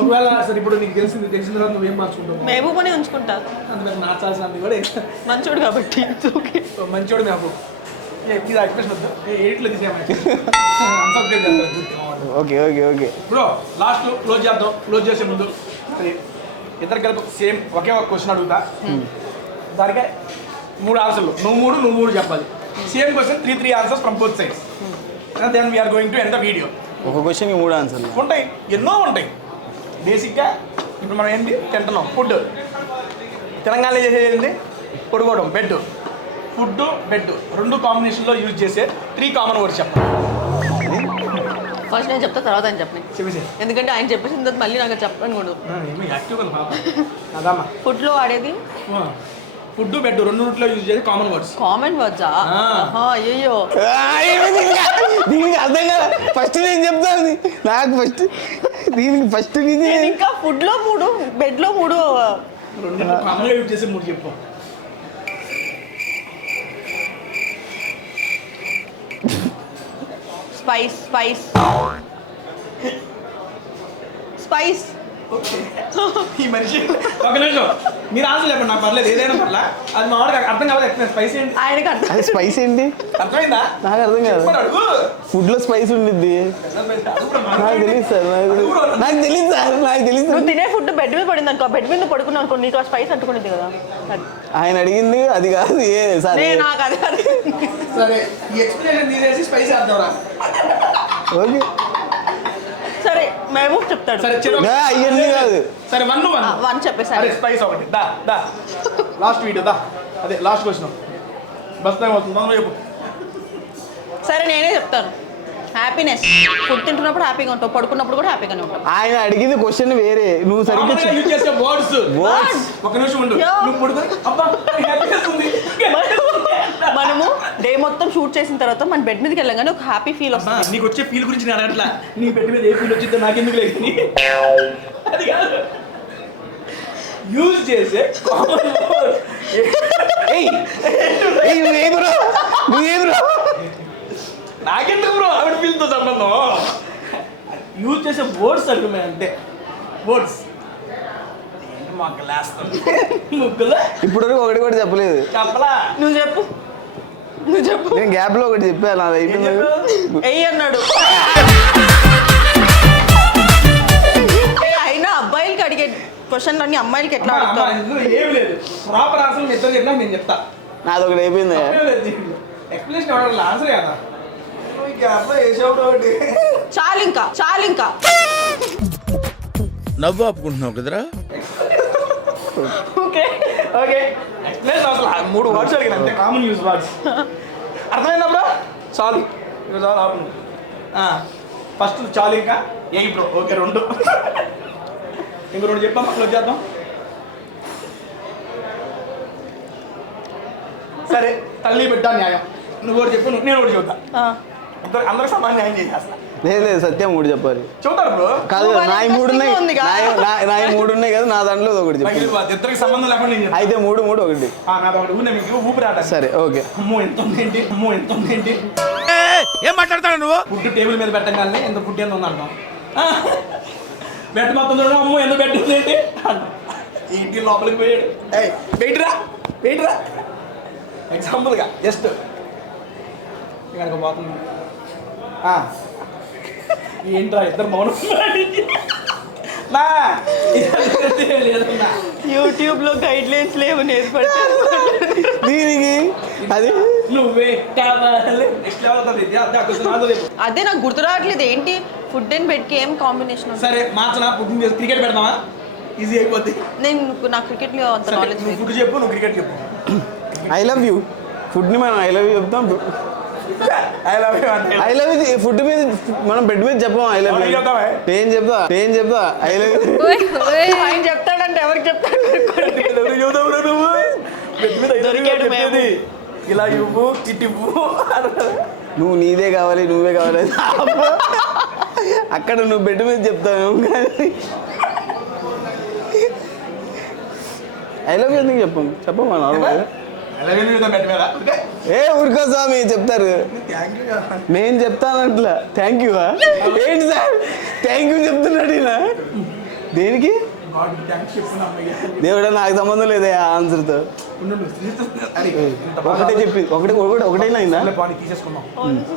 ఒకవేళ సరే ఇప్పుడు నీకు తెలిసిన తర్వాత నువ్వేం మార్చుకుంటావు? మహబూబ్ అని ఉంచుకుంటా. అందుకని మార్చాల్సింది కూడా మంచోడు కాబట్టి. మంచోడు మహబూబ్. ఇది ఎక్స్ప్రెషన్ వద్దా? ఎయిట్లో తీసేయమని. Okay okay okay bro last close చేద్దాం. క్లోజ్ చేసే ముందు ఇద్దరు కలిపి సేమ్ ఒకే ఒక క్వశ్చన్ అడుగుతా. దానికే 3 ఆన్సర్లు. నువ్వు మూడు చెప్పాలి. Same question 3 answers from both sides. Then we are going to end the video. ఒక క్వశ్చన్కి 3 ఆన్సర్లు ఉంటాయి, ఎన్నో ఉంటాయి. బేసిక్గా ఇప్పుడు మనం ఏంటి తింటున్నాం, ఫుడ్. తెలంగాణలో చేసేది ఏంటి? పడుకోవడం, బెడ్. ఫుడ్ బెడ్ రెండు కాంబినేషన్లో యూజ్ చేసే 3 కామన్ వర్డ్స్ చెప్పాలి. ఫస్ట్ నేను చెప్తా, తర్వాత ఆయన చెప్పండి. చెప్పేసి ఎందుకంటే ఆయన చెప్పేసిన తర్వాత మళ్ళీ నాకు చెప్పని కూడా. ఏమి యాక్టివ్ కదా పాప. అదమ్మా ఫుడ్లో వాడేది ఫుడ్ బెడ్ రెండుట్లో యూజ్ చేసే కామన్ వర్డ్స్. కామన్ వర్డ్సా? అయ్యో దీనికి అర్థం కదా. ఫస్ట్ నేను చెప్తాను, నాకు దీనికి ఫస్ట్ ఇంకా ఫుడ్లో 3, బెడ్లో 3. రెండు కామన్గా యూజ్ చేసే 3 చెప్పు. స్పైస్. ఈ మనిషి ఒక నిమిషం మీరు ఆన్సర్ చెప్పండి, నాకు పర్లేదు, ఏదైనా పర్లా. అది మా వాడికి అర్థం కావాలి. స్పైస్ ఏంటి? ఆయనకి అది స్పైస్ ఏంటి అర్థమైందా? నాకు అర్థం కాదు. అడుగు. ఫుడ్ లో స్పైస్ ఉండిద్ది. నాకు తెలియదు సార్, నాకు తెలియదు. నువ్వు తినే ఫుడ్ బెడ్ మీద పడింది అనుకో, బెడ్ మీద పడుకున్నావు అనుకో, నీకు ఆ స్పైస్ అంటుకునేది కదా. ఆయన అడిగింది అది కాదు. సరే నాకు అది సరే ఈ ఎక్స్ప్లెనేషన్ తీసేసి స్పైస్ వేద్దాంరా. ఓకే సరే మహబూబ్ చెప్తాడు. సరే అయ్యండి కాదు. సరే 1 చెప్పేసి. అరే స్పైస్ ఒకటి. దా లాస్ట్ వీడియో దా. అదే లాస్ట్ క్వశ్చన్. బస్ టైం అవుతుంది, చెప్పు. సరే నేనే చెప్తాను. హ్యాపీనెస్. ఫుడ్ తింటున్నప్పుడు హ్యాపీగా ఉంటావు, పడుకున్నప్పుడు కూడా హ్యాపీగానే ఉంటావు. ఆయన అడిగింది క్వశ్చన్ వేరే, నువ్వు సరిగ్గా యూజ్ చేసే వర్డ్స్. ఒక నిమిషం ఉండు. నువ్వు పడుకొని అబ్బా హ్యాపీనెస్ ఉంది. మనము డే మొత్తం షూట్ చేసిన తర్వాత మన బెడ్ మీదకి వెళ్ళగానే ఒక హ్యాపీ ఫీల్ వస్తుంది. నీకు వచ్చే ఫీల్ గురించి నేను అడగట్లా, నీ బెడ్ మీద ఏ ఫీల్ వచ్చిందో నాకెందుకు లేదు. అది కాదు యూజ్ చేసే కామన్ వర్డ్. నాకెందుకు బ్రో ఆవిడ ఫీల్తో సంబంధం? యూజ్ చేసే వర్డ్స్ అడుగున్నాయి అంటే వర్డ్స్. మా గ్లాస్ ముగ్గులో ఇప్పటివరకు ఒకటి కూడా చెప్పలేదు. చెప్పలా? నువ్వు చెప్పు. నేను గ్యాప్ లో ఒకటి చెప్పాను, అది అయిపోయింది. అన్నాడు. అయినా అబ్బాయిలకి అడిగే క్వశ్చన్ అన్ని అమ్మాయిలకి ఎట్లా అడుగుతారు? ఏమి లేదు, ప్రాపర్ ఆన్సర్ ఇద్దరు చెప్పినా నేను చెప్తా. నాది ఒకటి అయిపోయింది. ఎక్స్ప్లెనేషన్ ఇవ్వడం ఆన్సర్ కదా. చాలు ఇంకా నవ్వు ఆపుకుంటున్నావు కదరా. ఓకే ఎక్స్ప్లెనేషన్ అసలు 3 వర్డ్స్ అడిగిన అంతే, కామన్ యూజ్ వర్డ్స్. అర్థమైందా బ్రో? చాలు ఫస్ట్ చాలు. ఇంకా బ్రో ఓకే 2 ఇంకో 2 చెప్పాం, క్లోజ్ చేద్దాం. సరే తల్లి బిడ్డ న్యాయం. నువ్వు ఒకటి చెప్పు, నేను ఒకటి చెబుతా. అందరికి సమాన న్యాయం చేసేస్తా. లేదు సత్యం 3 చెప్పాలి. చెబుతారు బ్రో. కాదు నా 3 ఉన్నాయి, నా 3 ఉన్నాయి కదా, నా దాంట్లో ఒకటి చెప్పు. ఇద్దరికి సంబంధం లేకుండా నేను చెప్తా. అయితే 3 ఒకటి. నాది ఒకటి ఊనే మీకు ఊపిరాట. సరే ఓకే. అమ్మో ఎంత ఉందేంటి, అమ్మో ఎంత ఉందేంటి. ఏం మాట్లాడతాడు నువ్వు? ఫుడ్ టేబుల్ మీద పెట్టగానే ఎంత ఫుడ్ ఎంత ఉందంటాం. బెడ్ మొత్తం చూడడం, అమ్మో ఎంత బెడ్ ఉందేంటి అంటాం. ఇంటి లోపలికి పోయాడు, వెయిట్రా వెయిట్రా ఎగ్జాంపుల్గా జస్ట్ ఇక్కడికి పోతుంది. ఏంట్రా ఇద్దరు మౌనం లేదన్నా. యూట్యూబ్ లో గైడ్ లైన్స్ లేవు నేర్పడతారు. దీనికి అది నువ్వే కావాలి. నెక్స్ట్ లెవెల్ అవుతుంది. అదే నాకు గుర్తు రావట్లేదు ఏంటి ఫుడ్ అండ్ బెడ్ కి ఏం కాంబినేషన్. సరే మార్చనా, పుట్టిన చేసి క్రికెట్ పెడదామా, ఈజీ అయిపోద్ది. నా క్రికెట్ లో అంత నాలెడ్జ్ నువ్వు ఫుడ్ చెప్పు, నువ్వు క్రికెట్ చెప్పు. ఐ లవ్ యూ ఫుడ్ని మనం ఐ లవ్ యూ చెప్తాం. ఐ లవ్ యూ అంటే ఐ లవ్ యూ ఫుడ్ మీద మనం బెడ్ మీద చెప్పాం ఐ లవ్ యూ. ఏం చెప్తా ఐ లవ్ యూ. ఆయన చెప్తాడంటే ఎవరికి చెప్తాడు. ఇలా ఇవ్వు ఇటు ఇవ్వు. నువ్వు నీదే కావాలి, నువ్వే కావాలి. అక్కడ నువ్వు బెడ్ మీద చెప్తావు కానీ ఐ లవ్ యూ ఎందుకు చెప్పమ్మా నార్మల్గా. ఏ ఊరుకో స్వామి చెప్తారు. నేను చెప్తానట్లా థ్యాంక్ యూ. ఏంటి సార్ థ్యాంక్ యూ చెప్తున్నాడు ఇలా దేనికి? దేవుడా నాకు సంబంధం లేదే ఆ ఆన్సర్తో. ఒకటే చెప్పి ఒకటైనా అయిందా? తీసేసుకున్నాం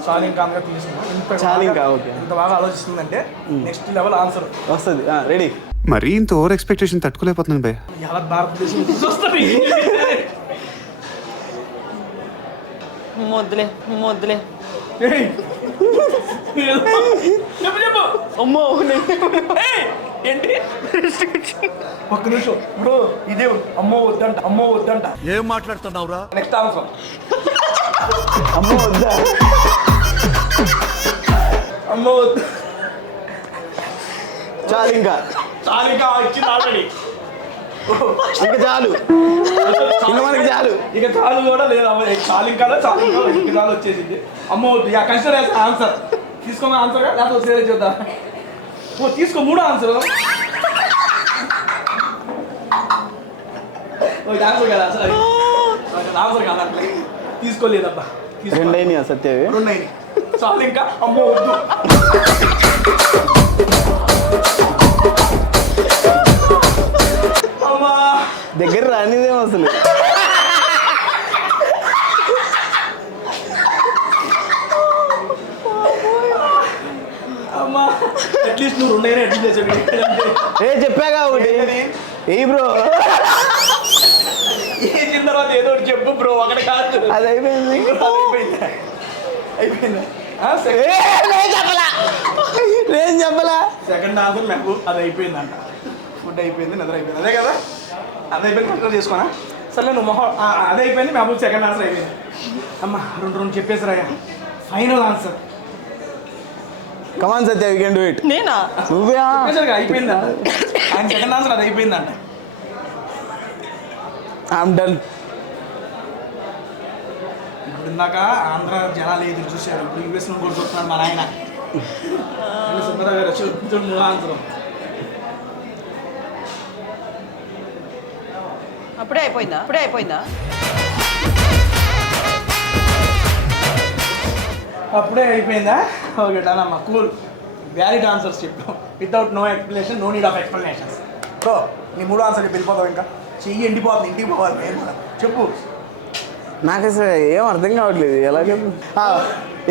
చాలా ఇంకా ఓకే. ఇంత బాగా ఆలోచిస్తుందంటే నెక్స్ట్ లెవెల్ ఆన్సర్ వస్తుంది. రెడీ. మరీ ఇంత ఓవర్ ఎక్స్పెక్టేషన్ తట్టుకోలేకపోతున్నాను భయ్. ఎలా భారతదేశం వస్తుంది. మొద్దులే చెప్పు చెప్పు. అమ్మో ఏంటి ఒక్క నిమిషం బ్రో, ఇదే అమ్మో వద్దంట. ఏం మాట్లాడుతున్నావురా? నెక్స్ట్ ఆన్సర్ అమ్మో వద్దా? అమ్మో వద్దు. చాలు ఇంకా ఇచ్చింది ఆల్రెడీ. ఇంకా చాలు ఇంకా మనకి చాలు. ఇక చాలు కూడా లేదు. చాలు ఇంకా చాలు వచ్చేసింది. అమ్మో వద్దు. కన్సిడర్ చేస్తా ఆన్సర్. తీసుకో ఆన్సర్ లేకపోతే సేవ్ చూద్దాం. తీసుకో 3 ఆన్సర్. ఆన్సర్ కదా సార్, ఆన్సర్ కాదు అట్లా తీసుకోలేదబ్బా. 2 అయినాయి సత్యవి. 2 అయినాయి. చాలు ఇంకా అమ్మో వద్దు. అమ్మా దగ్గర రానిదేమో అసలు. అమ్మా అట్లీస్ట్ నువ్వు 2 అయినా అట్లీస్ట్ చేసావు. ఏ చెప్పాగా ఒకటి ఏ బ్రో వేసిన తర్వాత ఏదో ఒకటి చెప్పు బ్రో. ఒకటి కాదు, అది అయిపోయింది. అయిపోయిందా? నేను చెప్పలా. Second answer Mehboob. అది అయిపోయిందంట. ఫుడ్ అయిపోయింది, నిద్ర అయిపోయింది. అదే కదా, అది అయిపోయింది. కంట్రోల్ చేసుకోనా? సరే నువ్వు మొహం అదే అయిపోయింది. మెహబూబ్ సెకండ్ ఆన్సర్ అయిపోయింది. అమ్మా 2 చెప్పేసారా? Final answer. Come on Satya we can do it. నేనా? నువ్వే అయిపోయిందా? ఆయన సెకండ్ ఆన్సర్ అది అయిపోయిందంట. I'm done. ఇప్పుడు ఇందాక ఆంధ్ర జనాలు ఎదురు చూశారు, ఇప్పుడు యూఎస్ నుండి కూడా చూస్తున్నాడు మా నాయన. సుందరరావు గారు చూడు ఆన్సర్. అప్పుడే అయిపోయిందా? అప్పుడే అయిపోయిందా? ఓకే డన్ అమ్మా, కూల్. వ్యాలిడ్ ఆన్సర్స్ చెప్పాం. Without no explanation, no need of explanations. So నీ 3 ఆన్సర్కి వెళ్ళిపోతావు. ఇంకా చెయ్యి ఎండిపోతుంది, ఇంటికి పోవాలి. నేను కూడా చెప్పు. నాకు అసలు ఏం అర్థం కావట్లేదు. ఎలా చెప్పు?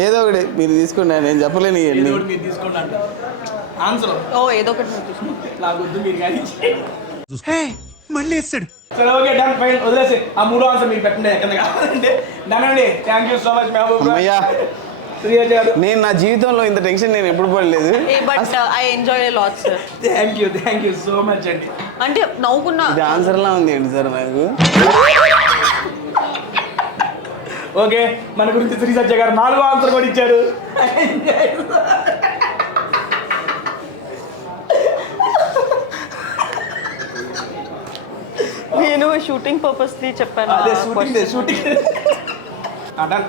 ఏదో ఒకటి మీరు తీసుకోండి, నేను చెప్పలేను. ఏదో ఒకటి మీరు తీసుకోండి అంటే ఆన్సర్. ఏదో ఒకటి నువ్వు తీసుకో. నాకు వద్దు, మీరు కానీ మళ్ళీ వేస్తాడు. సరే ఓకే డన్ ఫైన్, వదిలేసి ఆ 3 ఆన్సర్ మీకు పెట్టండి ఎక్కడ కావాలంటే. డన్ అండి. Thank you so much Mehboob. అయ్యా నేను నా జీవితంలో ఇంత టెన్షన్ నేను ఎప్పుడు పడలేదు. But I enjoy a lot sir. Thank you so much అండి. అంటే నవ్వుకున్నా. ఇది ఆన్సర్లా ఉంది ఏంటి సార్ నాకు? ఓకే, మన గురించి శ్రీ సత్య గారు 4వ ఆన్సర్ కూడా ఇచ్చారు. నేను షూటింగ్ పర్పస్ చెప్పాను. అదే shooting done.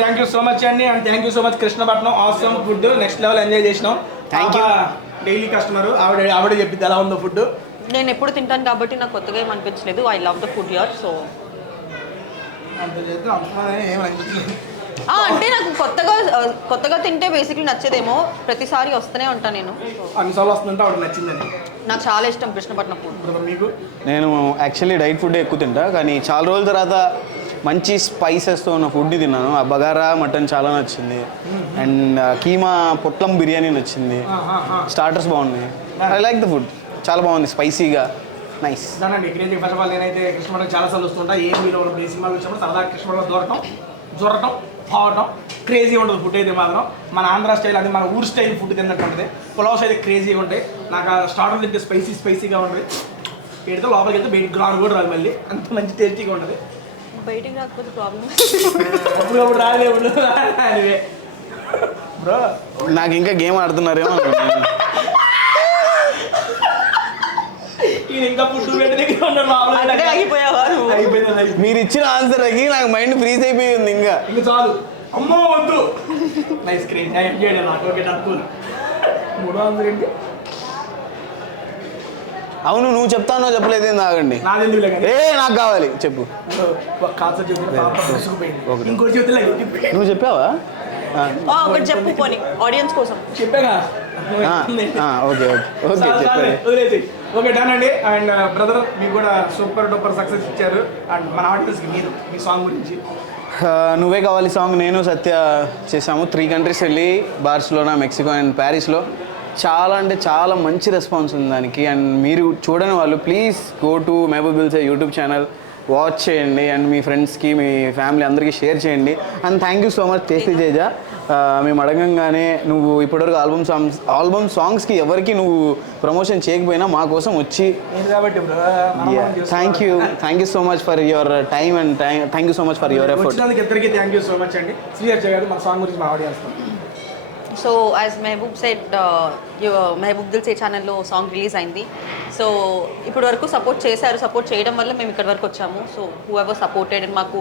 Thank you so much అండి, and thank you so much Krishnapatnam. Awesome food next level enjoy చేసినాం. Thank you. డైలీ కస్టమర్ ఆవిడ చెప్పింది ఎలా ఉందో ఫుడ్. నేను ఎప్పుడు తింటాను కాబట్టి నాకు కొత్తగా ఏం అనిపించలేదు. I love the food here. So అంత చేస్తే ఏం అనిపించలేదు. అంటే నాకు కొత్తగా తింటే బేసిక్లీ నచ్చేదేమో. ప్రతిసారి వస్తూనే ఉంటాను నేను. అన్నిసార్లు వస్తుందంటే ఆవిడ నచ్చిందని. నాకు చాలా ఇష్టం కృష్ణపట్నం ఫుడ్. బ్రదర్ మీకు? నేను యాక్చువల్లీ డైట్ ఫుడ్ ఎక్కువ తింటా, కానీ చాలా రోజుల తర్వాత మంచి స్పైసెస్తో ఉన్న ఫుడ్ని తిన్నాను. ఆ బగారా మటన్ చాలా నచ్చింది, అండ్ కీమా పొట్లం బిర్యానీ నచ్చింది, స్టార్టర్స్ బాగున్నాయి. ఐ లైక్ ద ఫుడ్, చాలా బాగుంది, స్పైసీగా నైస్. దానండి క్రేజీ. ఫస్ట్ ఆఫ్ ఆల్ నేనైతే కృష్ణపట్నం చాలా సార్లు వస్తుంటా. ఏం మీరు ఏ సినిమాలు వచ్చినప్పుడు సరదా కృష్ణపట్నం జొరటం పోవటం. క్రేజీ ఉంటుంది ఫుడ్ అయితే మాత్రం. మన ఆంధ్ర స్టైల్, అది మన ఊరు స్టైల్ ఫుడ్ తిన్నట్టు ఉంటుంది. పులావ్స్ అయితే క్రేజీగా ఉంటాయి. నాకు ఆ స్టార్టర్ తింటే స్పైసీగా ఉంటుంది. పెడితే లోపలికి వెళ్తే బయటికి గ్రాండ్ కూడా రాదు, మళ్ళీ అంత మంచి టేస్టీగా ఉంటుంది. బయటికి రాకపోతే ప్రాబ్లమ్. అప్పుడు రాలేదు బ్రో. నాకు ఇంకా గేమ్ ఆడుతున్నారేమో అనుకుంటున్నాను. ఈయన ఇంకా ఫుడ్ పెట్టి దగ్గర ఉన్నాడు. అక్కడే ఆగిపోయావా నువ్వు? అయిపోయింది. మీరు ఇచ్చిన ఆన్సర్ అయ్యి నాకు మైండ్ ఫ్రీజ్ అయిపోయింది. ఇంకా చాలు. అమ్మో వద్దు. Nice craze. నేను ఎంజాయ్ నాకు. Okay done. 300 ఏంటి? అవును, నువ్వు చెప్తానో చెప్పలేదు, ఆగండి. నాది ఎందుకు నాకు కావాలి, చెప్పు. కాన్సెప్ట్ ఇంకోటి చెప్తే నువ్వు చెప్పావా? ఒకటి చెప్పు పోనీ ఆడియన్స్ కోసం. చెప్పాగా. ఓకే చెప్పాను. వదిలేసి. ఓకే డన్ అండి. అండ్ బ్రదర్ మీకు కూడా సూపర్ డూపర్ సక్సెస్ ఇచ్చారు. అండ్ మన ఆడియన్స్కి మీరు మీ సాంగ్ గురించి. నువ్వే కావాలి సాంగ్ నేను సత్య చేసాము. 3 కంట్రీస్ వెళ్ళి బార్సిలోనా, మెక్సికో అండ్ ప్యారిస్లో. చాలా అంటే చాలా మంచి రెస్పాన్స్ ఉంది దానికి. అండ్ మీరు చూడని వాళ్ళు please go to Mehaboob Dilse YouTube channel, watch చేయండి అండ్ మీ ఫ్రెండ్స్కి మీ ఫ్యామిలీ అందరికీ షేర్ చేయండి. And thank you so much tasty Teja. మేము అడగంగానే నువ్వు ఇప్పటివరకు ఆల్బమ్ సాంగ్స్కి ఎవరికి నువ్వు ప్రమోషన్ చేయకపోయినా మా కోసం వచ్చి, thank you so much for your time and thank you so much for your effort. ఇద్దరికి థ్యాంక్ యూ సో మచ్ అండి. శ్రీహర్ష గారు మన సాంగ్ గురించి మా audience. So as Mehaboob said, Mehaboob Dilse ఛానల్లో సాంగ్ రిలీజ్ అయింది. సో ఇప్పటి వరకు సపోర్ట్ చేయడం వల్ల మేము ఇక్కడ వరకు వచ్చాము. So who ever supported and మాకు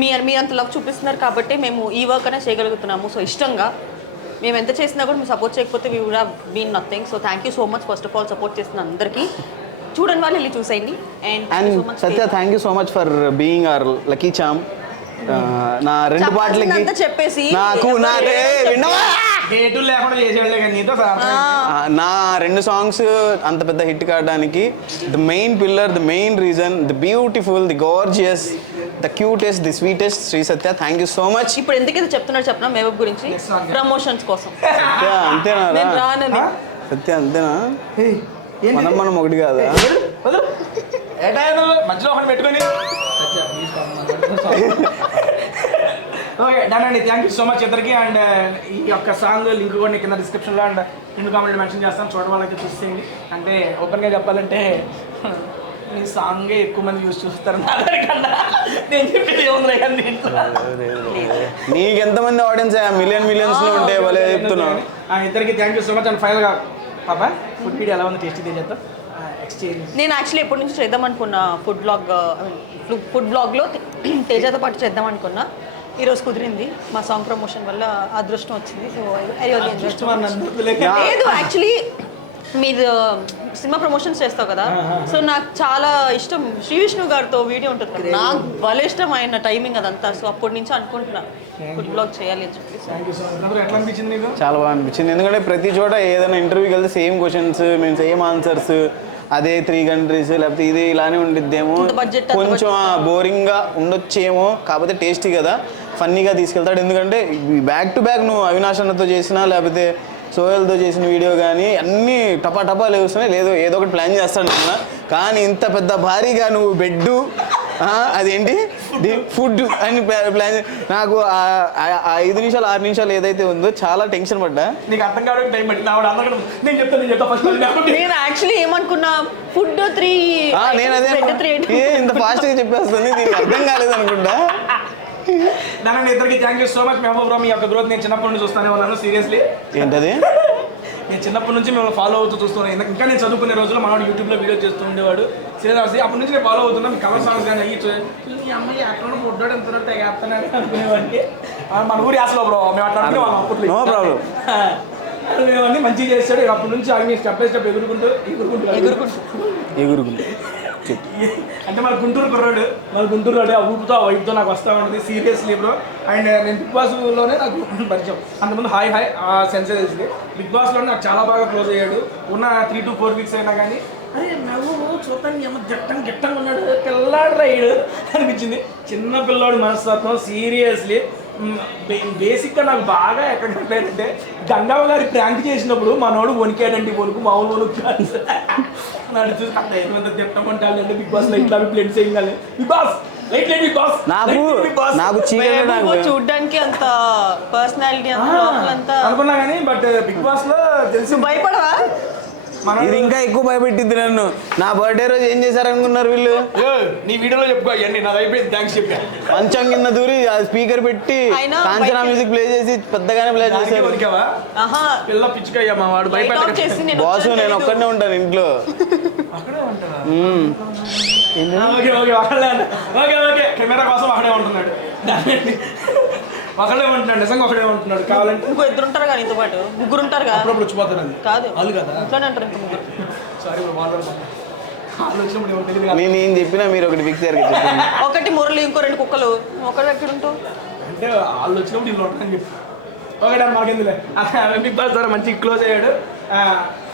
మీ అంత లవ్ చూపిస్తున్నారు కాబట్టి మేము ఈ వర్క్ అనే చేయగలుగుతున్నాము. సో ఇష్టంగా మేము ఎంత చేసినా కూడా మీరు సపోర్ట్ చేయకపోతే we would have been nothing. So thank you so much first of all support చేస్తున్న అందరికీ. చూడండి వాళ్ళు వెళ్ళి చూసేయండి. And Satya thank you so much for being our lucky charm. నా 2 పాటలకి చెప్పేసి నాకు లేకుండా చేసేవాళ్ళే కానీ నీతో నా 2 సాంగ్స్ అంత పెద్ద హిట్ కావడానికి the main pillar, the main reason, the beautiful, the gorgeous, the cutest, the sweetest Sri Satya. Thank you so much. ఇప్పుడు ఎందుకైతే చెప్తున్నారు చెప్పిన మెహబూబ్ గురించి ప్రమోషన్స్ కోసం. సత్య అంతేనా? సత్య అంతేనా? మనం ఒకటి కాదా? మధ్యలో ఒకటి పెట్టుకొని. ఓకే డన్ అండి. థ్యాంక్ యూ సో మచ్ ఇద్దరికి. అండ్ ఈ యొక్క సాంగ్ లింక్ కూడా కింద డిస్క్రిప్షన్లో అండ్ 2 కామెంట్లు మెన్షన్ చేస్తాను, చూడడం వాళ్ళకి చూసేయండి. అంటే ఓపెన్గా చెప్పాలంటే మీ సాంగే ఎక్కువ మంది చూస్తారు నాకన్నా. నేను చెప్పేది ఏముంది కానీ దీంట్లో నీకు ఎంతమంది ఆడియన్స్ మిలియన్స్ ఉంటే వాళ్ళే చెప్తున్నావు. ఇద్దరికి thank you so much. And ఫైనల్గా పాపా ఫుడ్ వీడియో ఎలా ఉంది? టేస్టీ చేద్దాం. ఎక్స్చేంజ్. నేను యాక్చువల్లీ ఎప్పటి నుంచి చేద్దాం అనుకున్నా ఫుడ్ బ్లాగ్లో తేజతో పాటు చేద్దాం అనుకున్నా. ఈరోజు కుదిరింది. మా సాంగ్ ప్రమోషన్ వల్ల అదృష్టం వచ్చింది. సో లేదు యాక్చువల్లీ మీరు సినిమా ప్రమోషన్స్ చేస్తావు కదా, సో నాకు చాలా ఇష్టం. శ్రీ విష్ణు గారితో వీడియో ఉంటుంది కదా, నాకు భలే ఇష్టం ఆయన టైమింగ్ అదంతా. సో అప్పటి నుంచి అనుకుంటున్నా ఫుడ్ బ్లాగ్ చేయాలి అని చెప్పి. చాలా బాగా అనిపించింది. ఎందుకంటే ప్రతి చోట ఏదైనా ఇంటర్వ్యూకి వెళ్తే సేమ్ క్వశ్చన్స్, మేము సేమ్ ఆన్సర్స్, అదే 3 కంట్రీస్ లేకపోతే ఇది ఇలానే ఉండిద్దేమో, కొంచెం బోరింగ్గా ఉండొచ్చేమో. కాకపోతే టేస్టీ కదా, ఫన్నీగా తీసుకెళ్తాడు. ఎందుకంటే బ్యాక్ టు బ్యాక్ నువ్వు అవినాష్ అన్నతో చేసినా లేకపోతే సోయల్తో చేసిన వీడియో కానీ అన్నీ టపా లేస్తున్నాయి. ఏదో ఒకటి ప్లాన్ చేస్తాడు అన్న. కానీ ఇంత పెద్ద భారీగా నువ్వు బెడ్డు అదేంటి ఫుడ్ అని ప్లాన్, నాకు 5 నిమిషాలు 6 నిమిషాలు ఏదైతే ఉందో చాలా టెన్షన్ పడ్డా. నీకు అర్థం కావడం టైం పట్టింది. నేను యాక్చువల్లీ ఏమనుకున్నా ఫుడ్ 3 నేను అదే ఇంత ఫాస్ట్గా చెప్పేస్తుంది, దీనికి అర్థం కాలేదు అనుకుంటా. దాని ఇద్దరికి thank you so much. Mehaboob రావు మీ యొక్క గ్రోత్ నేను చిన్నప్పటి నుంచి చూస్తానే ఉన్నాను. సీరియస్లీ ఏంటది? నేను చిన్నప్పటి నుంచి మిమ్మల్ని ఫాలో అవుతూ చూస్తున్నాను. ఇంకా నేను చదువుకునే రోజుల్లో మనవాడు యూట్యూబ్లో వీడియో చేస్తూ ఉండేవాడు శ్రీనివాస్. అప్పటి నుంచి నేను ఫాలో అవుతున్నా. మీ కలర్ సాంగ్స్ కానీ అయ్యి ఈ అమ్మాయి అక్కడ ముడ్డాడు ఎంతున్నాడు తెగేస్తున్నాడు అనుకునేవాడిని. మన ఊరి అసలు బ్రో మేము అట్లా అనుకునేవాళ్ళం అప్పట్లో. No problem. మేమన్నీ మంచిగా చేస్తాడు. అప్పటి నుంచి అవి స్టెప్ బై స్టెప్ ఎగురుకుంటూ అంటే మన గుంటూరు కుర్రాడు, మన గుంటూరు ఆ ఊపుతో ఆ వైపుతో నాకు వస్తూ ఉంటుంది సీరియస్లీ బ్రో. అండ్ నేను బిగ్ బాస్లోనే నాకు పరిచయం. అంతకుముందు హాయ్ ఆ సెన్సర్ తెలిసింది. బిగ్ బాస్లోనే నాకు చాలా బాగా క్లోజ్ అయ్యాడు. ఉన్న 3 to 4 వీక్స్ అయినా కానీ అరే నువ్వు చూస్తాను ఏమో గిట్టంగా ఉన్నాడు పిల్లాడు రైడు అనిపించింది. చిన్న పిల్లాడు మనస్తత్వం సీరియస్లీ. బేసిక్గా నాకు బాగా ఎక్కడ చెప్పారంటే గంగవ్వ గారి ప్రాంక్ చేసినప్పుడు మనోడు వణికాడండి వణుకు మామూలు వణుకు కాదు. నన్ను చూసి అంత ఎంత తిట్టమంటారంటే బిగ్ బాస్ లైట్ అవి ప్లేట్ చేయాలి. బిగ్ బాస్ లైట్ లేదు బిగ్ బాస్ నాకు చూడ్డానికి అంత పర్సనాలిటీ అంతా అనుకున్నా కానీ బట్ బిగ్ బాస్ లో తెలిసి భయపడవా? ఇది ఇంకా ఎక్కువ భయపెట్టింది నన్ను. నా బర్త్డే రోజు ఏం చేశారనుకున్నారు వీళ్ళు? నీ వీడియోలో చెప్పుకో అవన్నీ నాది అయిపోయింది. థ్యాంక్స్ చెప్పా. మంచం కింద దూరి స్పీకర్ పెట్టి కాంచనా మ్యూజిక్ ప్లే చేసి పెద్దగానే ప్లే చేశారు. పిల్ల పిచ్చుకయ్యా మా వాడు భయపెట్టాడు. బాసు నేను ఒక్కడనే ఉంటాను ఇంట్లో. ఓకే కెమెరా కోసం అక్కడే ఉంటున్నాడు. ఒకడే ఉంటున్నాడు నిజంగా ఒకడే ఉంటున్నాడు. కావాలంటే ఇంకో ఇద్దరు ఉంటారు కానీ ఇంతో పాటు ముగ్గురు ఉంటారు కదా. అప్పుడప్పుడు వచ్చిపోతాడు. అది కాదు వాళ్ళు కదా ఇంట్లోనే అంటారు ఇంకా ముగ్గురు. సారీ వాళ్ళు వచ్చినప్పుడు ఏమో తెలియదు. నేను ఏం చెప్పినా మీరు ఒకటి ఫిక్స్ అయ్యారు చెప్పండి. ఒకటి మురళి ఇంకో 2 కుక్కలు ఒకటి ఎక్కడ ఉంటావు అంటే వాళ్ళు వచ్చినప్పుడు వీళ్ళు ఉంటారని చెప్పి ఒకటే మనకెందులే. బిగ్ బాస్ ద్వారా మంచి క్లోజ్ అయ్యాడు.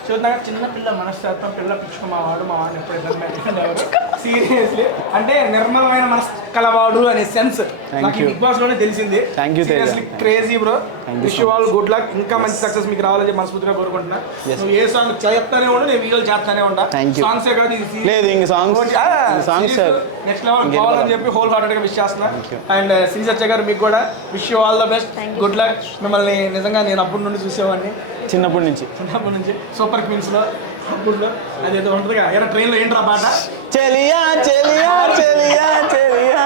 చూద్దాం చిన్న పిల్ల మనస్తత్వం పిల్ల పిచ్చుకో మా వాడిని ఎప్పుడు సీరియస్లీ అంటే నిర్మలమైన మనసు కలవాడు అనే సెన్స్ నాకు బిగ్ బాస్ లోనే తెలిసింది. Crazy bro. Wish you all good luck. ఇంకా మంచి సక్సెస్ మీకు రావాలని మనస్ఫూర్తిగా కోరుకుంటున్నా. నువ్వు ఏ సాంగ్ చెప్తానే ఉండు నేను వీడియోలు చేస్తానే ఉంటా. సాంగ్సే కాదు నెక్స్ట్ లెవెల్ కావాలని చెప్పి హోల్ హార్టెడ్ గా విష్ చేస్తున్నా. అండ్ శ్రీసత్య గారు మీకు కూడా wish you all the best. Good luck. మిమ్మల్ని నిజంగా నేను అప్పటి నుండి చూసేవాడిని చిన్నప్పటి నుంచి సూపర్ క్వీన్స్ లో అప్పుడు అదేదో ఉంటుంది కదా ట్రైన్ లో ఏంట్రా పాట చెలియా చెలియా చెలియా చెలియా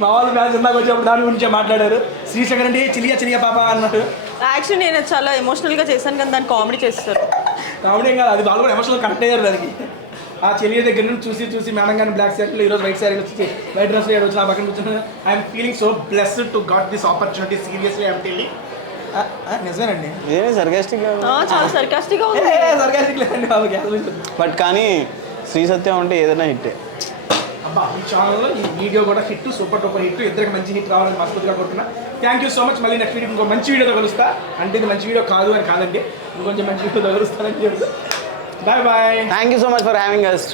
మా వాళ్ళు మ్యాచ్ ఇందాక వచ్చేప్పుడు దాని గురించే మాట్లాడారు. శ్రీశేఖర్ అంటే చెలియా పాప అన్నట్టు. యాక్చువల్లీ నేను చాలా ఎమోషనల్ గా చేశాను కానీ దాన్ని కామెడీ చేస్తారు. కామెడీ ఏం కాదు అది వాళ్ళు కూడా ఎమోషనల్ కనెక్ట్ అయ్యారు దానికి. ఆ చెలియ దగ్గర నుంచి చూసి మేడం గారిని బ్లాక్ శారీలో ఈరోజు వైట్ శారీ వచ్చి వైట్ డ్రెస్ వచ్చి నా పక్కన కూర్చున్నాను. I'm feeling so blessed to got this opportunity. Seriously I'm telling. నిజమేనండి చాలా సర్కాస్టిక్ గా ఉంది. సర్కాస్టిక్ లేదండి బాబు. బట్ కానీ శ్రీ సత్యం అంటే ఏదైనా హిట్టే. అబ్బా ఈ ఛానల్లో ఈ వీడియో కూడా హిట్ సూపర్ డూపర్ హిట్. ఇద్దరికి మంచి హిట్ రావాలని మనస్ఫూర్తిగా కోరుతున్నా. Thank you so much. మళ్ళీ నెక్స్ట్ వీడియో ఇంకో మంచి వీడియోతో కలుస్తా. అంటే ఇది మంచి వీడియో కాదు అని కాదండి ఇంకొంచెం మంచి వీడియోతో కలుస్తానని చెప్తా. Bye. Thank you so much for having us.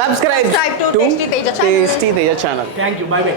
Subscribe to Tasty Teja channel. Thank you. Bye.